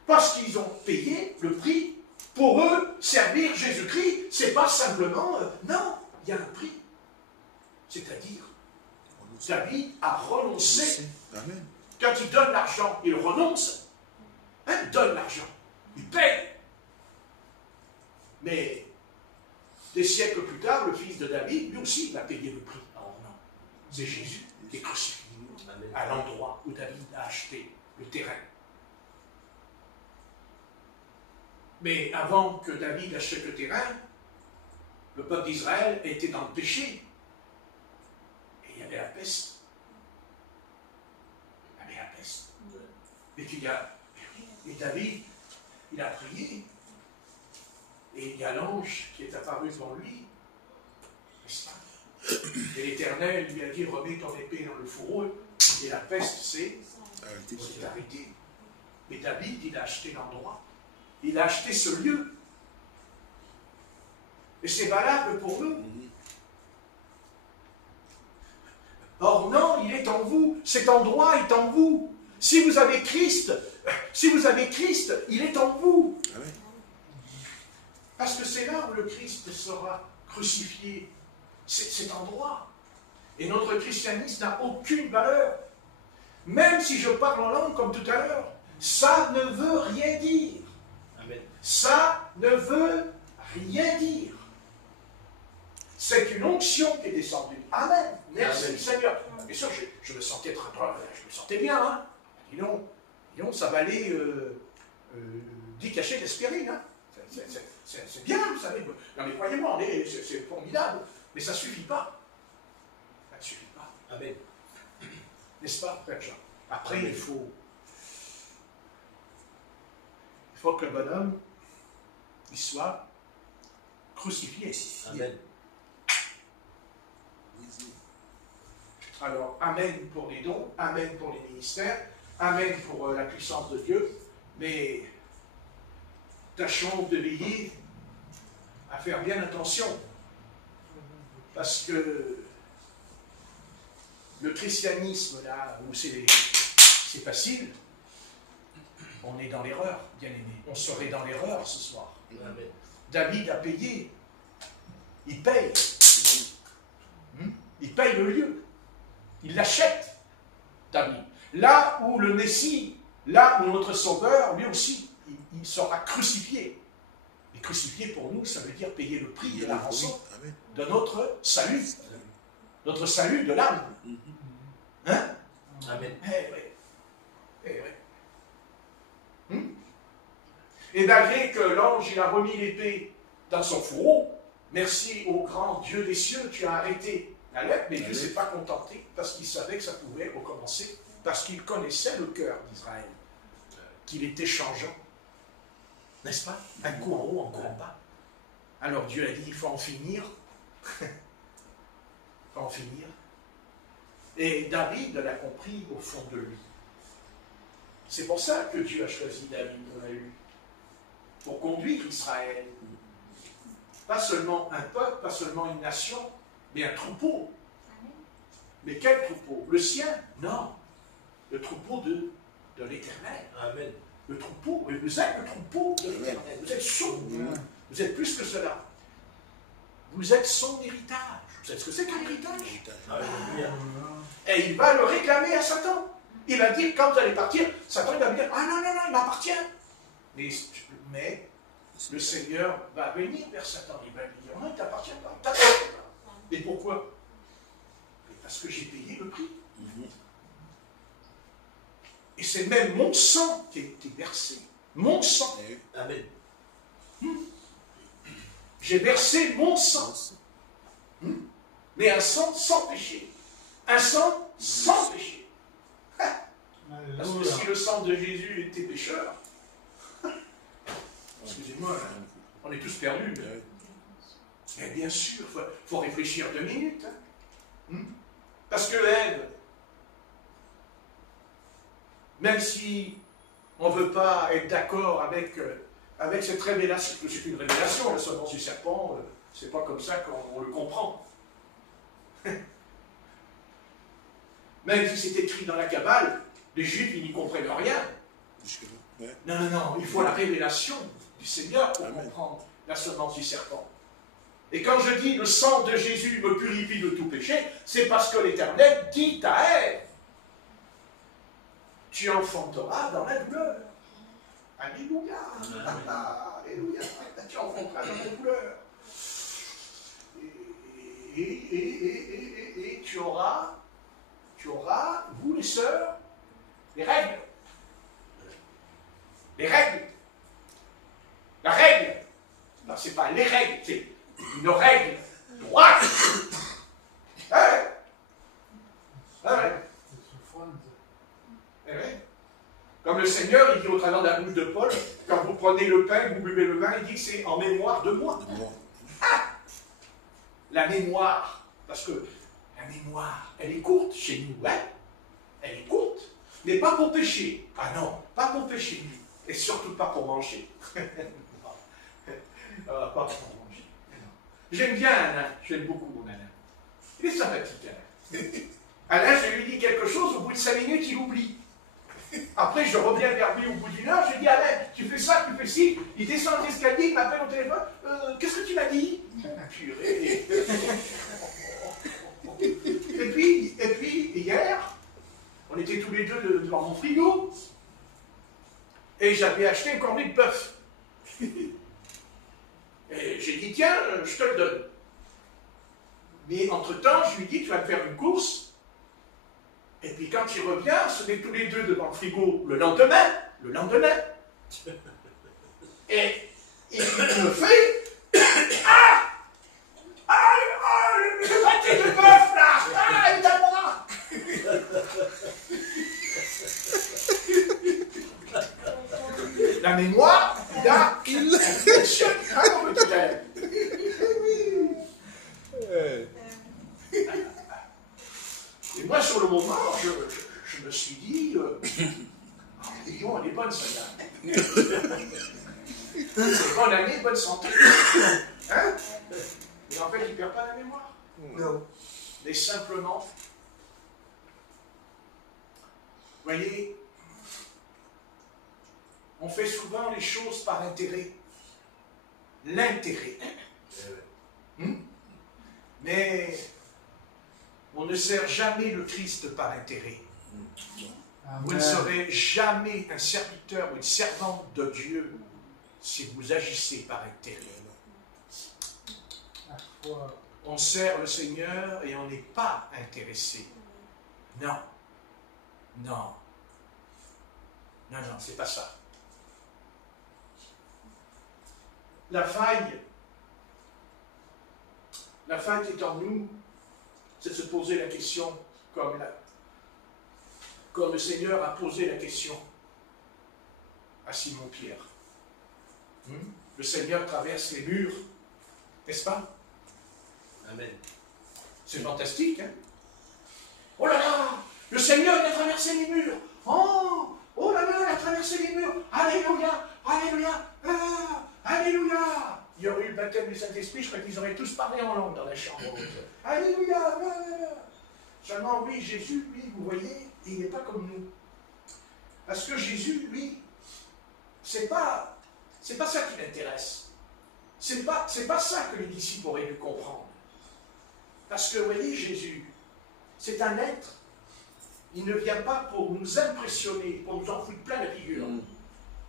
Parce qu'ils ont payé le prix. Pour eux, servir Jésus-Christ, c'est pas simplement... non, il y a un prix. C'est-à-dire, David a renoncé. Amen. Quand il donne l'argent, il renonce. Il donne l'argent. Il paye. Mais, des siècles plus tard, le fils de David, lui aussi, il a payé le prix à Ornan. C'est Jésus qui est crucifié à l'endroit où David a acheté le terrain. Mais avant que David achète le terrain, le peuple d'Israël était dans le péché. Et il y avait la peste. Il y avait la peste. Et David, il a prié. Et il y a l'ange qui est apparu devant lui. N'est-ce pas? Et l'Éternel lui a dit, remets ton épée dans le fourreau. Et la peste s'est arrêtée. Mais David, il a acheté l'endroit. Il a acheté ce lieu. Et c'est valable pour nous. Ornan, il est en vous. Cet endroit est en vous. Si vous avez Christ, il est en vous. Parce que c'est là où le Christ sera crucifié. C'est cet endroit. Et notre christianisme n'a aucune valeur. Même si je parle en langue comme tout à l'heure, ça ne veut rien dire. ça ne veut rien dire. C'est une onction qui est descendue. Amen. Merci Amen. Seigneur. Bien sûr, je me sentais je me sentais bien. Hein. Dis donc, ça valait 10 cachets d'aspirine. Hein. C'est bien, vous savez. Non mais croyez-moi, c'est formidable. Mais ça ne suffit pas. Ça ne suffit pas. Amen. N'est-ce pas, frère Jean? Après, il faut que le bonhomme il soit crucifié. Amen. Alors, amen pour les dons, amen pour les ministères, amen pour la puissance de Dieu, mais tâchons de veiller à faire bien attention, parce que le christianisme, là, où c'est facile, on est dans l'erreur, bien aimé. On serait dans l'erreur ce soir. Amen. David a payé. Il paye. Il paye le lieu. Il l'achète, David. Là où le Messie, là où notre Sauveur, lui aussi, il sera crucifié. Et crucifié pour nous, ça veut dire payer le prix de la rançon de notre salut. Notre salut de l'âme. Hein? Amen. Et malgré que l'ange il a remis l'épée dans son fourreau, merci au grand Dieu des cieux, tu as arrêté la lettre, mais Dieu ne s'est pas contenté parce qu'il savait que ça pouvait recommencer, parce qu'il connaissait le cœur d'Israël, qu'il était changeant. N'est-ce pas? Un coup en haut, un coup en bas. Alors Dieu a dit, il faut en finir. Il faut en finir. Et David l'a compris au fond de lui. C'est pour ça que Dieu a choisi David, on a eu, pour conduire Israël. Pas seulement un peuple, pas seulement une nation, mais un troupeau. Mais quel troupeau? Le sien? Non. Le troupeau de l'Éternel. Amen. Le troupeau, mais vous êtes le troupeau de l'Éternel. Vous êtes son. Vous êtes plus que cela. Vous êtes son héritage. Vous savez ce que c'est qu'un héritage? Alléluia. Et il va le réclamer à Satan. Il va dire, quand vous allez partir, Satan va dire, ah non, non, non, il m'appartient. Mais le Seigneur va venir vers Satan. Il va lui dire, non, il ne t'appartient pas. Et pourquoi? Parce que j'ai payé le prix. Et c'est même mon sang qui a été versé. Mon sang. Amen. J'ai versé mon sang. Mais un sang sans péché. Un sang sans péché. Parce que si le sang de Jésus était pécheur, excusez-moi, on est tous perdus. Mais bien sûr, il faut réfléchir 2 minutes. Parce que Ève, même si on ne veut pas être d'accord avec cette révélation, c'est une révélation, la semence du serpent, c'est pas comme ça qu'on le comprend. Même si c'est écrit dans la Kabbale, les Juifs, ils n'y comprennent rien. Non, non, non, il faut la révélation du Seigneur pour comprendre la semence du serpent. Et quand je dis le sang de Jésus me purifie de tout péché, c'est parce que l'Éternel dit à Ève, tu enfanteras dans la douleur. Alléluia. Alléluia. Tu enfanteras dans la douleur. Et tu auras, vous les sœurs, les règles. Les règles. La règle. Non, c'est pas les règles, c'est une règle droite. Ouais. Comme le Seigneur, il dit au travers de la bouche de Paul, quand vous prenez le pain, vous buvez le vin, il dit que c'est en mémoire de moi. La mémoire, parce que la mémoire, elle est courte chez nous, hein? Elle est courte, mais pas pour pécher. Ah non, pas pour pécher, et surtout pas pour manger. Pas pour manger. J'aime bien Alain, j'aime beaucoup mon Alain. Il est sympathique, Alain. Alain, je lui dis quelque chose, au bout de 5 minutes, il oublie. Après, je reviens vers lui au bout d'1 heure, je lui dis, Alain, tu fais ça, tu fais ci. Il descend l'escalier, il m'appelle au téléphone. Qu'est-ce que tu m'as dit? Purée. Et puis, hier, on était tous les deux devant mon frigo, et j'avais acheté un cornet de bœuf. Et j'ai dit, tiens, je te le donne. Mais entre-temps, je lui dis, tu vas me faire une course. Et puis quand il revient, on est tous les deux devant le frigo le lendemain. Et il me fait, le pâté de bœuf là, il est à moi. La mémoire, il fonctionne comme le frère. Et moi, sur le moment, je me suis dit, disons, elle est bonne celle-là. C'est bonne année, bonne santé. Hein? Et en fait, il ne perd pas la mémoire. Non. Mais simplement, vous voyez, on fait souvent les choses par intérêt. L'intérêt. Mais on ne sert jamais le Christ par intérêt. Vous ne serez jamais un serviteur ou une servante de Dieu si vous agissez par intérêt. On sert le Seigneur et on n'est pas intéressé. Non. Non. Non, non, c'est pas ça. La faille qui est en nous, c'est de se poser la question comme le Seigneur a posé la question à Simon-Pierre. Le Seigneur traverse les murs, n'est-ce pas? Amen. C'est fantastique, hein? Oh là là, le Seigneur il a traversé les murs. Oh là là, il a traversé les murs. Alléluia, alléluia, alléluia. Il y aurait eu le baptême du Saint-Esprit, je crois qu'ils auraient tous parlé en langue dans la chambre. Alléluia. Seulement, oui, Jésus, lui, vous voyez, il n'est pas comme nous. Parce que Jésus, lui, c'est pas ça qui l'intéresse. C'est pas ça que les disciples auraient dû comprendre. Parce que, vous voyez, Jésus, c'est un être. Il ne vient pas pour nous impressionner, pour nous en foutre plein la figure.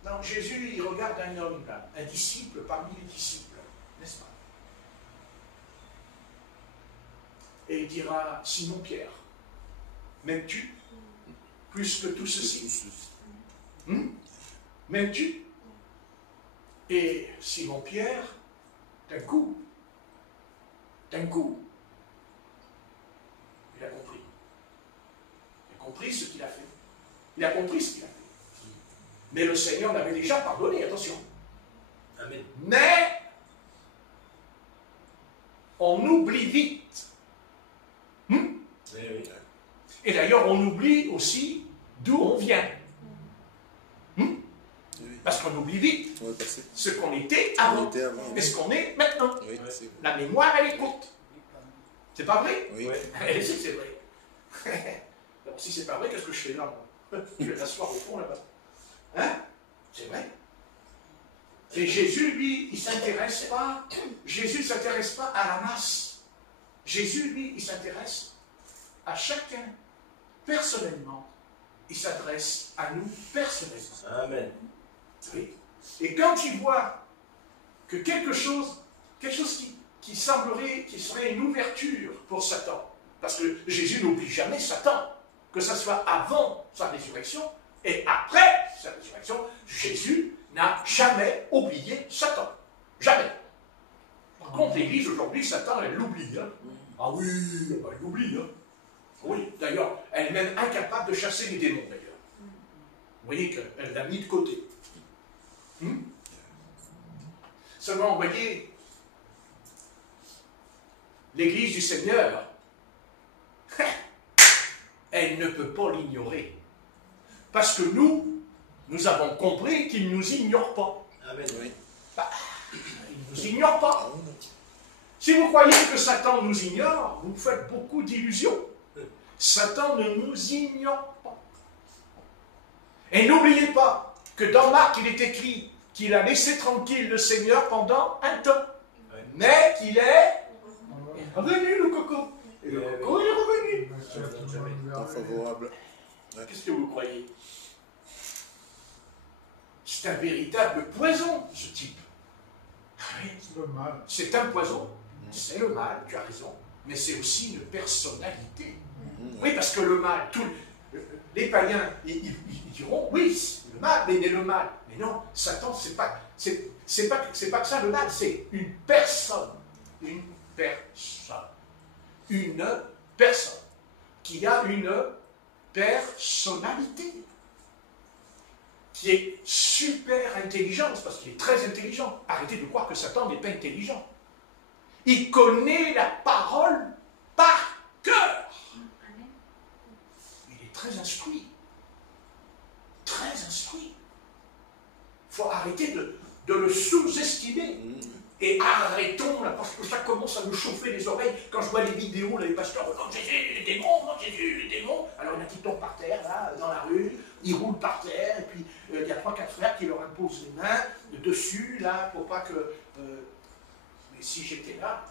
Non, Jésus, il regarde un homme, là, un disciple parmi les disciples, n'est-ce pas? Et il dira, Simon-Pierre, m'aimes-tu plus que tout ceci? M'aimes-tu? Et Simon-Pierre, d'un coup, il a compris. Il a compris ce qu'il a fait. Il a compris ce qu'il a fait. Mais le Seigneur l'avait déjà pardonné, attention. Amen. Mais on oublie vite. Oui. Et d'ailleurs, on oublie aussi d'où on vient. Parce qu'on oublie vite ce qu'on était avant et ce qu'on est maintenant. Oui, La mémoire, elle est courte. C'est pas vrai? Oui. Elle si, c'est vrai. Alors, si c'est pas vrai, qu'est-ce que je fais là, moi? Je vais m'asseoir au fond là-bas. Hein? C'est vrai. Et Jésus, lui, il ne s'intéresse pas. Jésus ne s'intéresse pas à la masse. Jésus, lui, il s'intéresse à chacun personnellement. Il s'adresse à nous personnellement. Amen. Oui. Et quand il voit que quelque chose qui semblerait, qui serait une ouverture pour Satan, parce que Jésus n'oublie jamais Satan, que ce soit avant sa résurrection et après sa résurrection, Jésus n'a jamais oublié Satan. Jamais. Par contre, l'Église aujourd'hui, Satan, elle l'oublie. Hein. Ah oui, elle l'oublie. Hein. Oui, d'ailleurs, elle est même incapable de chasser les démons, d'ailleurs. Vous voyez qu'elle l'a mis de côté. Seulement, vous voyez, l'Église du Seigneur, elle ne peut pas l'ignorer. Parce que nous avons compris qu'il ne nous ignore pas. Amen. Oui. Il ne nous ignore pas. Si vous croyez que Satan nous ignore, vous faites beaucoup d'illusions. Satan ne nous ignore pas. Et n'oubliez pas que dans Marc, il est écrit qu'il a laissé tranquille le Seigneur pendant un temps. Oui. Mais qu'il est revenu, le coco. Et le coco, il est revenu. Favorable. Qu'est-ce que vous croyez? C'est un véritable poison, ce type. Oui, Le mal. c'est un poison, c'est le mal, tu as raison, mais c'est aussi une personnalité. Oui, parce que le mal, les païens, ils diront, oui, c'est le mal, mais le mal. Mais non, Satan, c'est pas que ça le mal, c'est une personne. Une personne. Une personne qui a une personnalité, qui est super intelligente, parce qu'il est très intelligent. Arrêtez de croire que Satan n'est pas intelligent. Il connaît la parole par cœur. Il est très instruit. Très instruit. Il faut arrêter de le sous-estimer. Et arrêtons, là, parce que ça commence à me chauffer les oreilles quand je vois les vidéos, là, les pasteurs, non, Jésus, les démons, non, Jésus, les démons. Alors il y en a qui tombent par terre, là, dans la rue, ils roulent par terre, et puis il y a 3-4 frères qui leur imposent les mains dessus, là, pour pas que... mais si j'étais là,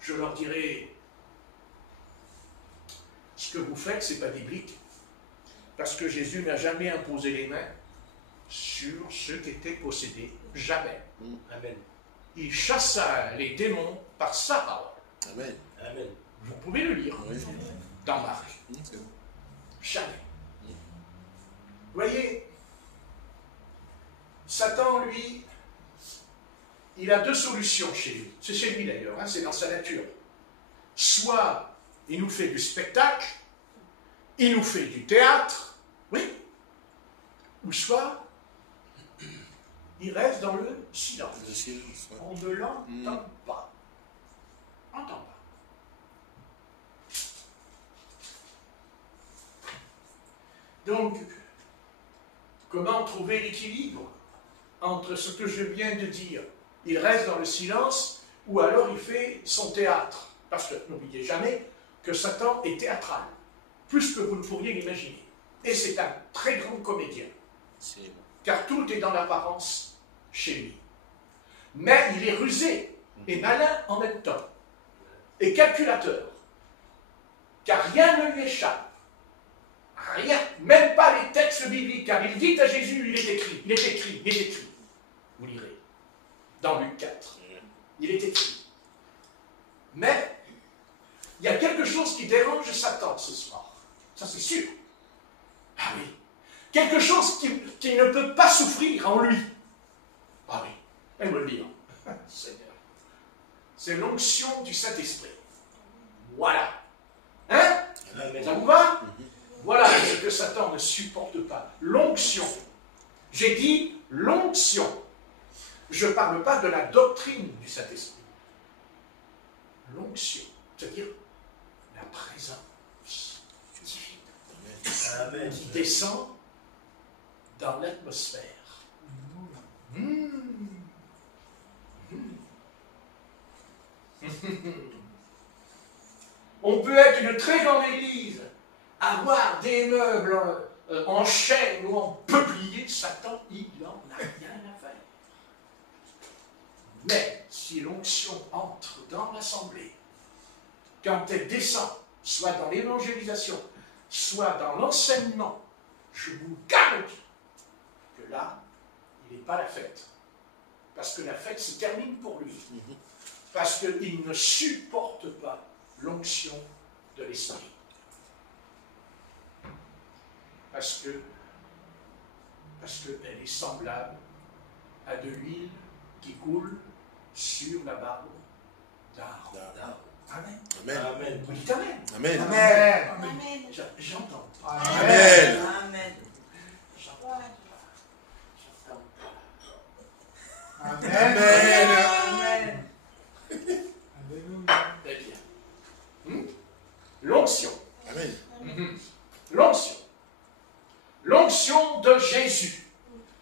je leur dirais, ce que vous faites, c'est pas biblique, parce que Jésus n'a jamais imposé les mains sur ceux qui étaient possédés. Jamais. Amen. Il chassa les démons par sa parole. Amen. Amen. Vous pouvez le lire Oui. dans Marc. C'est bon. Jamais. Vous voyez, Satan, lui, il a deux solutions chez lui. C'est chez lui d'ailleurs, hein, c'est dans sa nature. Soit il nous fait du spectacle, il nous fait du théâtre, oui, ou soit il reste dans le silence. Le silence, ouais. On ne l'entend pas. On n'entend pas. Donc, comment trouver l'équilibre entre ce que je viens de dire? Il reste dans le silence ou alors il fait son théâtre. Parce que n'oubliez jamais que Satan est théâtral, plus que vous ne pourriez l'imaginer. Et c'est un très grand comédien. C'est bon. Car tout est dans l'apparence chez lui. Mais il est rusé et malin en même temps, et calculateur, car rien ne lui échappe. Rien, même pas les textes bibliques, car il dit à Jésus, il est écrit, il est écrit, il est écrit. Vous lirez, dans Luc 4. Il est écrit. Mais, il y a quelque chose qui dérange Satan ce soir. Ça c'est sûr. Ah oui. Quelque chose qui ne peut pas souffrir en lui. Ah oui, elle me le dit. Seigneur. C'est l'onction du Saint-Esprit. Voilà. Hein? Amen. Ça vous va? Voilà ce que Satan ne supporte pas. L'onction. J'ai dit l'onction. Je ne parle pas de la doctrine du Saint-Esprit. L'onction, c'est-à-dire la présence divine Amen. qui descend dans l'atmosphère. On peut être une très grande église, avoir des meubles en chêne ou en peuplier, Satan, il n'en a rien à faire. Mais si l'onction entre dans l'assemblée, quand elle descend, soit dans l'évangélisation, soit dans l'enseignement, je vous garantis que là, il n'est pas la fête. Parce que la fête se termine pour lui. Parce qu'il ne supporte pas l'onction de l'esprit. Parce qu'elle est semblable à de l'huile qui coule sur la barbe d'Aaron. Amen. Amen. Amen. Vous dites Amen. Amen. Amen. Amen. J'entends. Amen. Amen. J'entends. Amen. Amen. Alléluia. Très bien. L'onction. Amen. L'onction. L'onction de Jésus.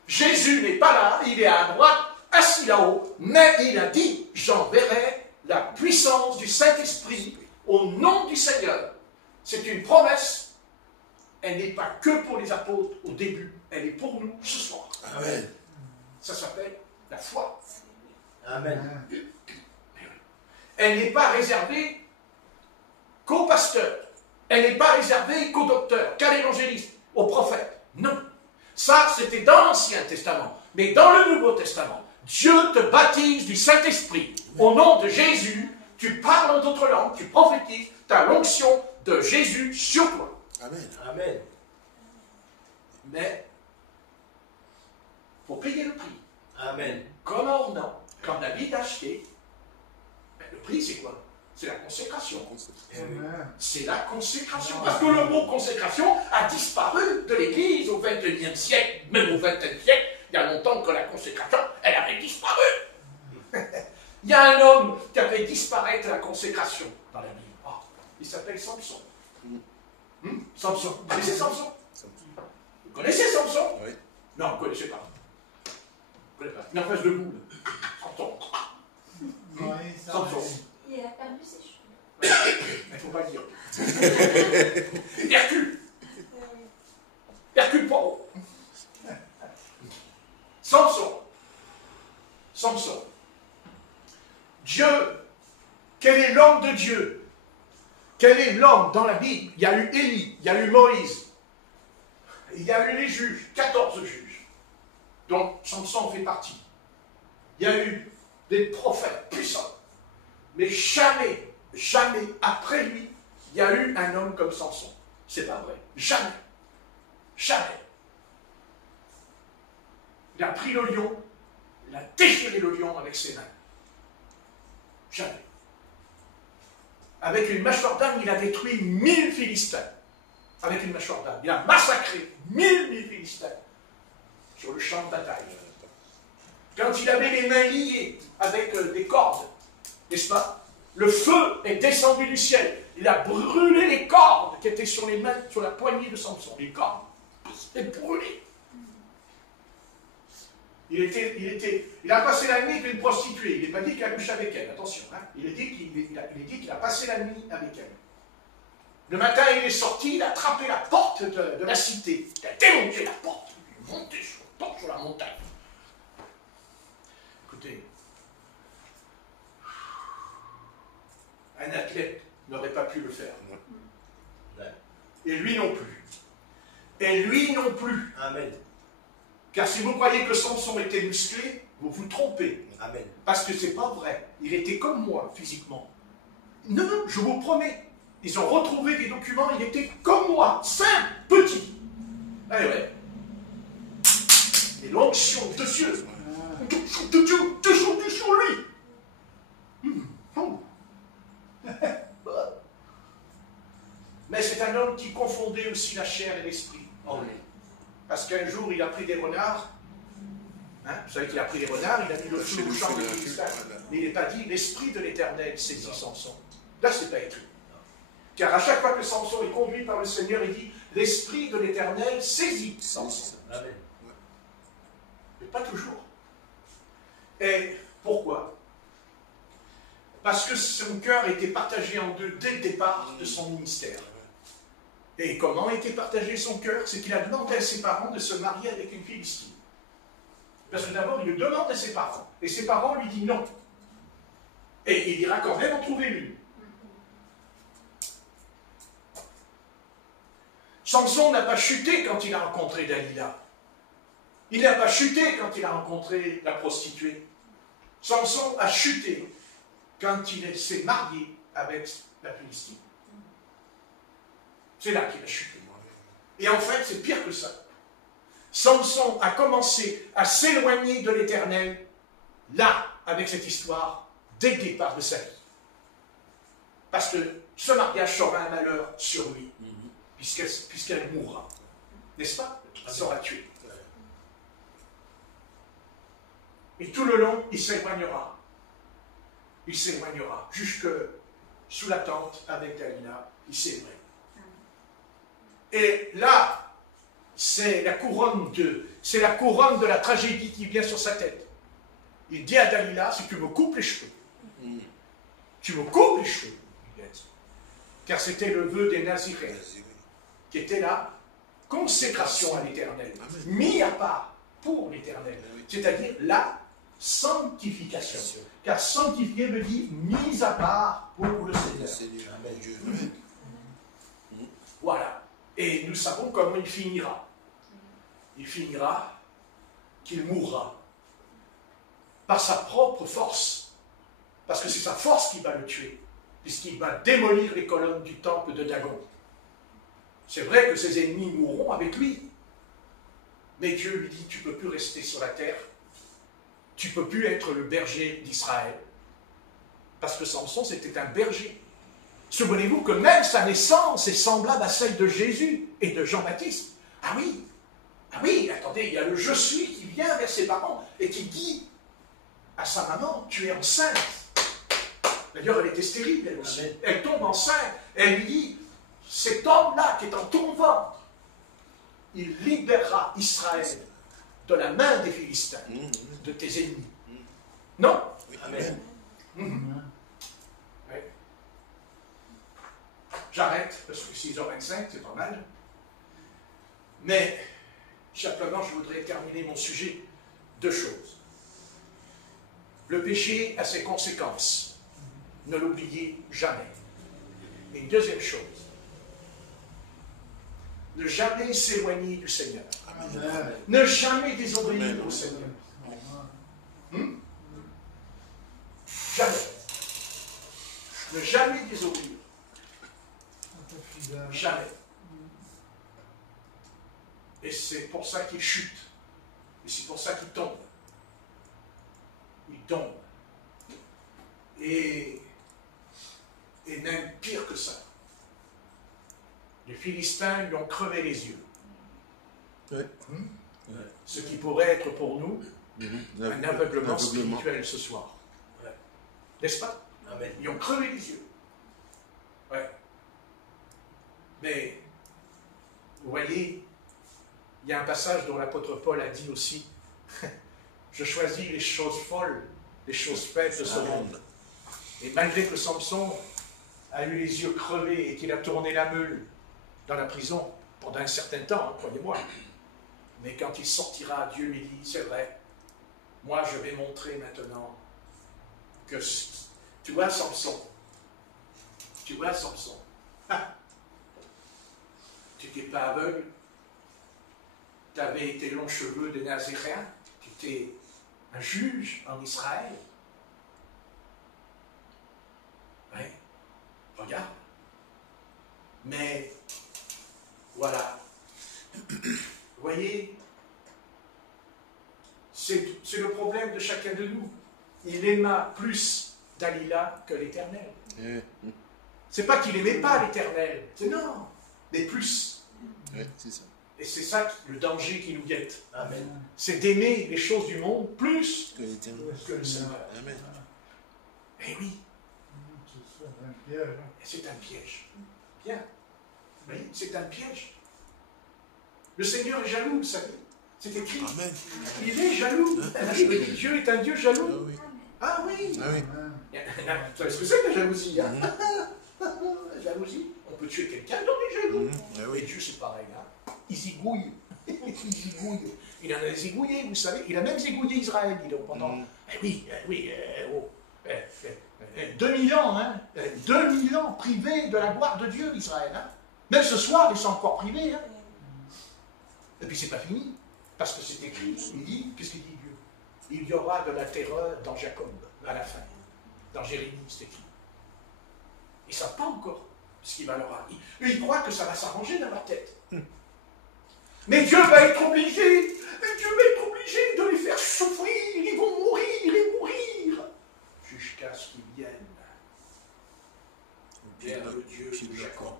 Jésus n'est pas là, il est à droite, assis là-haut, mais il a dit, j'enverrai la puissance du Saint-Esprit au nom du Seigneur. C'est une promesse. Elle n'est pas que pour les apôtres au début, elle est pour nous ce soir. Amen. Ça s'appelle la foi. Amen. Elle n'est pas réservée qu'aux pasteurs. Elle n'est pas réservée qu'aux docteurs, qu'à l'évangéliste, aux prophètes. Non. Ça, c'était dans l'Ancien Testament. Mais dans le Nouveau Testament, Dieu te baptise du Saint-Esprit. Au nom de Jésus, tu parles en d'autres langues, tu prophétises, tu as l'onction de Jésus sur toi. Amen. Amen. Mais, il faut payer le prix. Amen. Comme ornant, comme David a acheté. Mais le prix, c'est quoi? C'est la consécration. Amen. C'est la consécration. Parce que le mot consécration a disparu de l'Église au XXIe siècle, même au XXe siècle. Il y a longtemps que la consécration, elle avait disparu. Il y a un homme qui a fait disparaître la consécration dans la Bible. Oh, il s'appelle Samson. Samson. Vous connaissez Samson? Vous connaissez Samson? Oui. Non, vous ne connaissez pas. Vous ne connaissez pas. Il est en face de vous. Samson. Oui, ça Samson. Il a perdu ses cheveux. Il ne faut pas le dire. Hercule. Hercule Poirot. Samson. Samson. Dieu. Quel est l'homme de Dieu? Quel est l'homme dans la Bible? Il y a eu Élie, il y a eu Moïse, il y a eu les juges, 14 juges, dont Samson fait partie. Il y a eu des prophètes puissants. Mais jamais, jamais après lui, il y a eu un homme comme Samson. C'est pas vrai. Jamais. Jamais. Il a pris le lion, il a déchiré le lion avec ses mains. Jamais. Avec une mâchoire d'âne, il a détruit 1000 Philistins. Avec une mâchoire d'âne. Il a massacré 1000 Philistins sur le champ de bataille. Quand il avait les mains liées avec des cordes, n'est-ce pas? Le feu est descendu du ciel. Il a brûlé les cordes qui étaient sur les mains, sur la poignée de Samson. Les cordes. C'était brûlé. Il a passé la nuit avec une prostituée. Il n'est pas dit qu'il a couché avec elle. Attention. Hein? Il est dit qu'il a passé la nuit avec elle. Le matin, il est sorti. Il a attrapé la porte de la cité. Il a démonté la porte. Il est monté sur la porte sur la montagne. Écoutez, un athlète n'aurait pas pu le faire. Et lui non plus. Et lui non plus. Amen. Car si vous croyez que Samson était musclé, vous vous trompez. Amen. Parce que c'est pas vrai. Il était comme moi, physiquement. Non, non, je vous promets. Ils ont retrouvé des documents, il était comme moi, simple, petit. Ah ouais. Et l'onction de Dieu. L'onction de Dieu descendue sur lui. Oh. Mais c'est un homme qui confondait aussi la chair et l'esprit en lui. Parce qu'un jour, il a pris des renards. Hein, vous savez qu'il a pris des renards, il a mis le feu au champ des Philistins. Mais il n'est pas dit l'esprit de l'Éternel saisit Samson. Là, c'est pas écrit. Car à chaque fois que Samson est conduit par le Seigneur, il dit l'esprit de l'Éternel saisit Samson. Amen. Mais pas toujours. Et pourquoi? Parce que son cœur était partagé en deux dès le départ de son ministère. Et comment était partagé son cœur? C'est qu'il a demandé à ses parents de se marier avec une Philistine. Parce que d'abord, il le demande à ses parents. Et ses parents lui disent non. Et il ira quand même en trouver une. Samson n'a pas chuté quand il a rencontré Dalila. Il n'a pas chuté quand il a rencontré la prostituée. Samson a chuté quand il s'est marié avec la Philistine. C'est là qu'il a chuté. Et en fait, c'est pire que ça. Samson a commencé à s'éloigner de l'Éternel, là, avec cette histoire, dès le départ de sa vie. Parce que ce mariage sera un malheur sur lui, puisqu'elle mourra. N'est-ce pas? Il sera tué. Et tout le long, il s'éloignera. Il s'éloignera jusque sous la tente avec Dalila. Il s'éloigne. Et là, c'est la couronne de la tragédie qui vient sur sa tête. Il dit à Dalila, si tu me coupes les cheveux, tu me coupes les cheveux, car c'était le vœu des Naziréens, qui était la consécration à l'Éternel, mis à part pour l'Éternel, c'est-à-dire la sanctification. Car sanctifier veut dire mis à part pour le Seigneur. Voilà. Et nous savons comment il finira. il finira qu'il mourra par sa propre force. Parce que c'est sa force qui va le tuer, puisqu'il va démolir les colonnes du temple de Dagon. C'est vrai que ses ennemis mourront avec lui. Mais Dieu lui dit, tu ne peux plus rester sur la terre. Tu ne peux plus être le berger d'Israël. Parce que Samson, c'était un berger. Souvenez-vous que même sa naissance est semblable à celle de Jésus et de Jean-Baptiste. Ah oui, attendez, il y a le « je suis » qui vient vers ses parents et qui dit à sa maman, tu es enceinte. D'ailleurs, elle était stérile, elle aussi. Elle tombe enceinte. Elle lui dit, cet homme-là qui est en ton ventre, il libérera Israël de la main des Philistins, de tes ennemis. Non? Amen. Oui. J'arrête, parce que 6h25, c'est pas mal. Mais, simplement, je voudrais terminer mon sujet. 2 choses. Le péché a ses conséquences. Ne l'oubliez jamais. Et une deuxième chose. Ne jamais s'éloigner du Seigneur. Amen. Ne jamais désobéir au Seigneur. Jamais. Ne jamais désobéir. Jamais. Et c'est pour ça qu'il chute. Et c'est pour ça qu'il tombe. Il tombe. Et même pire que ça. Les Philistins lui ont crevé les yeux. Ouais. Ce qui pourrait être pour nous un aveuglement spirituel ce soir. Ouais. N'est-ce pas? Amen. Ils ont crevé les yeux. Ouais. Mais, vous voyez, il y a un passage dont l'apôtre Paul a dit aussi, je choisis les choses folles, les choses faites de ce monde. Et malgré que Samson a eu les yeux crevés et qu'il a tourné la meule dans la prison pendant un certain temps, croyez-moi, mais quand il sortira, Dieu lui dit, c'est vrai, moi je vais montrer maintenant que, tu vois Samson, ah, tu n'étais pas aveugle, tu avais tes longs cheveux de Nazaréen, tu étais un juge en Israël. Oui, regarde. Mais, voilà. Vous voyez, c'est le problème de chacun de nous. Il aima plus Dalila que l'Éternel. C'est pas qu'il n'aimait pas l'Éternel, c'est non, mais plus. C'est ça. Et c'est ça le danger qui nous guette. Amen. C'est d'aimer les choses du monde plus Que l'Éternel. que le Seigneur. Amen. Eh oui, et c'est un piège. Bien. Oui, c'est un piège. Le Seigneur est jaloux, vous savez. C'est écrit. Amen. Il est jaloux. Dieu est un Dieu jaloux. Ah oui. Ah oui. Ah oui. Vous savez ce que c'est que la jalousie, hein? La jalousie. On peut tuer quelqu'un dans les jaloux. Ah Et oui. Dieu, c'est pareil. Hein? Il zigouille. Il zigouille. Il en a zigouillé, vous savez. Il a même zigouillé Israël, dis donc, pendant... 2000 ans, hein? 2000 ans privés de la gloire de Dieu, Israël. Hein? Même ce soir, ils sont encore privés. Hein? Et puis, c'est pas fini. Parce que c'est écrit. Il dit, qu'est-ce qu'il dit Dieu? Il y aura de la terreur dans Jacob, à la fin. Dans Jérémie, c'est écrit. Ils ne savent pas encore ce qu'il va leur arriver. Eux, ils croient que ça va s'arranger dans leur tête. Mais Dieu va être obligé. De les faire souffrir. Ils vont mourir. Jusqu'à ce qu'ils viennent vers le Dieu de Jacob.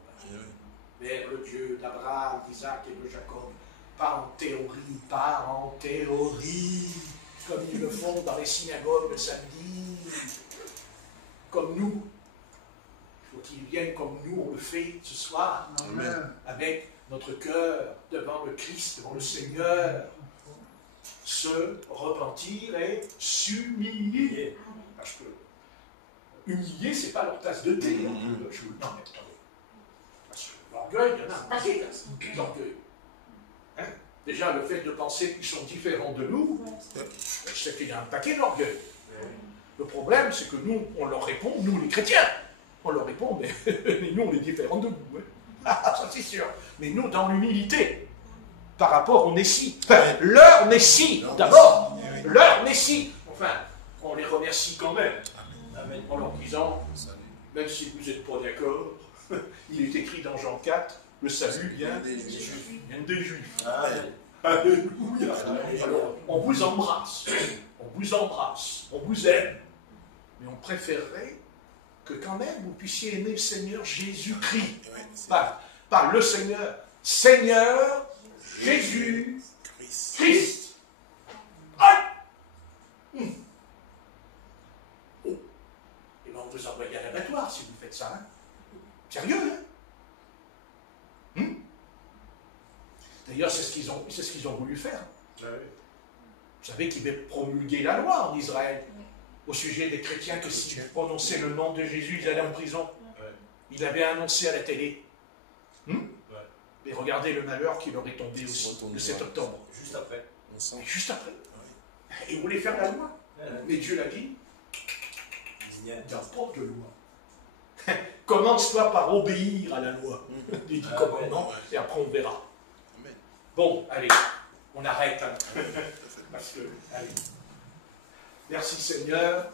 Vers le Dieu d'Abraham, d'Isaac et de Jacob. Pas en théorie, comme ils le font dans les synagogues le samedi, comme nous. Il faut qu'ils viennent comme nous, on le fait ce soir, Amen. avec notre cœur devant le Christ, devant le Seigneur, se repentir et s'humilier. Parce que humilier, c'est pas leur tasse de thé. Non, mais attendez. Parce que l'orgueil, il y en a un paquet d'orgueil. Hein? Déjà, le fait de penser qu'ils sont différents de nous, c'est qu'il y a un paquet d'orgueil. Le problème, c'est que nous, on leur répond, nous les chrétiens, on leur répond, mais nous, on est différents de vous. Hein? Ça, c'est sûr. Mais nous, dans l'humilité, par rapport au Messie. Enfin, leur Messie, d'abord. Leur Messie. Enfin, on les remercie quand même. Amen. En leur disant, même si vous n'êtes pas d'accord, il est écrit dans Jean 4, le salut vient des Juifs. Amen. Alléluia. Alors, on vous embrasse, on vous aime, mais on préférerait que quand même vous puissiez aimer le Seigneur Jésus-Christ. Pas le Seigneur, Seigneur Jésus-Christ. Ah! Oh. Et bien on vous envoie à l'abattoir si vous faites ça. Hein? Sérieux, hein? D'ailleurs, c'est ce qu'ils ont voulu faire. Ah oui. Vous savez qu'ils avaient promulgué la loi en Israël au sujet des chrétiens que s'ils prononçaient le nom de Jésus, ils allaient en prison. Ouais. Il avait annoncé à la télé. Et regardez le malheur qui leur est tombé aussi le 7 octobre. Juste après. Et juste après. Ils voulaient faire la loi. Mais Dieu l'a dit, il n'y a pas de loi. Commence-toi par obéir à la loi. Il dit commandement, et après on verra. Bon, allez, on arrête. Hein. Parce que, allez. Merci Seigneur.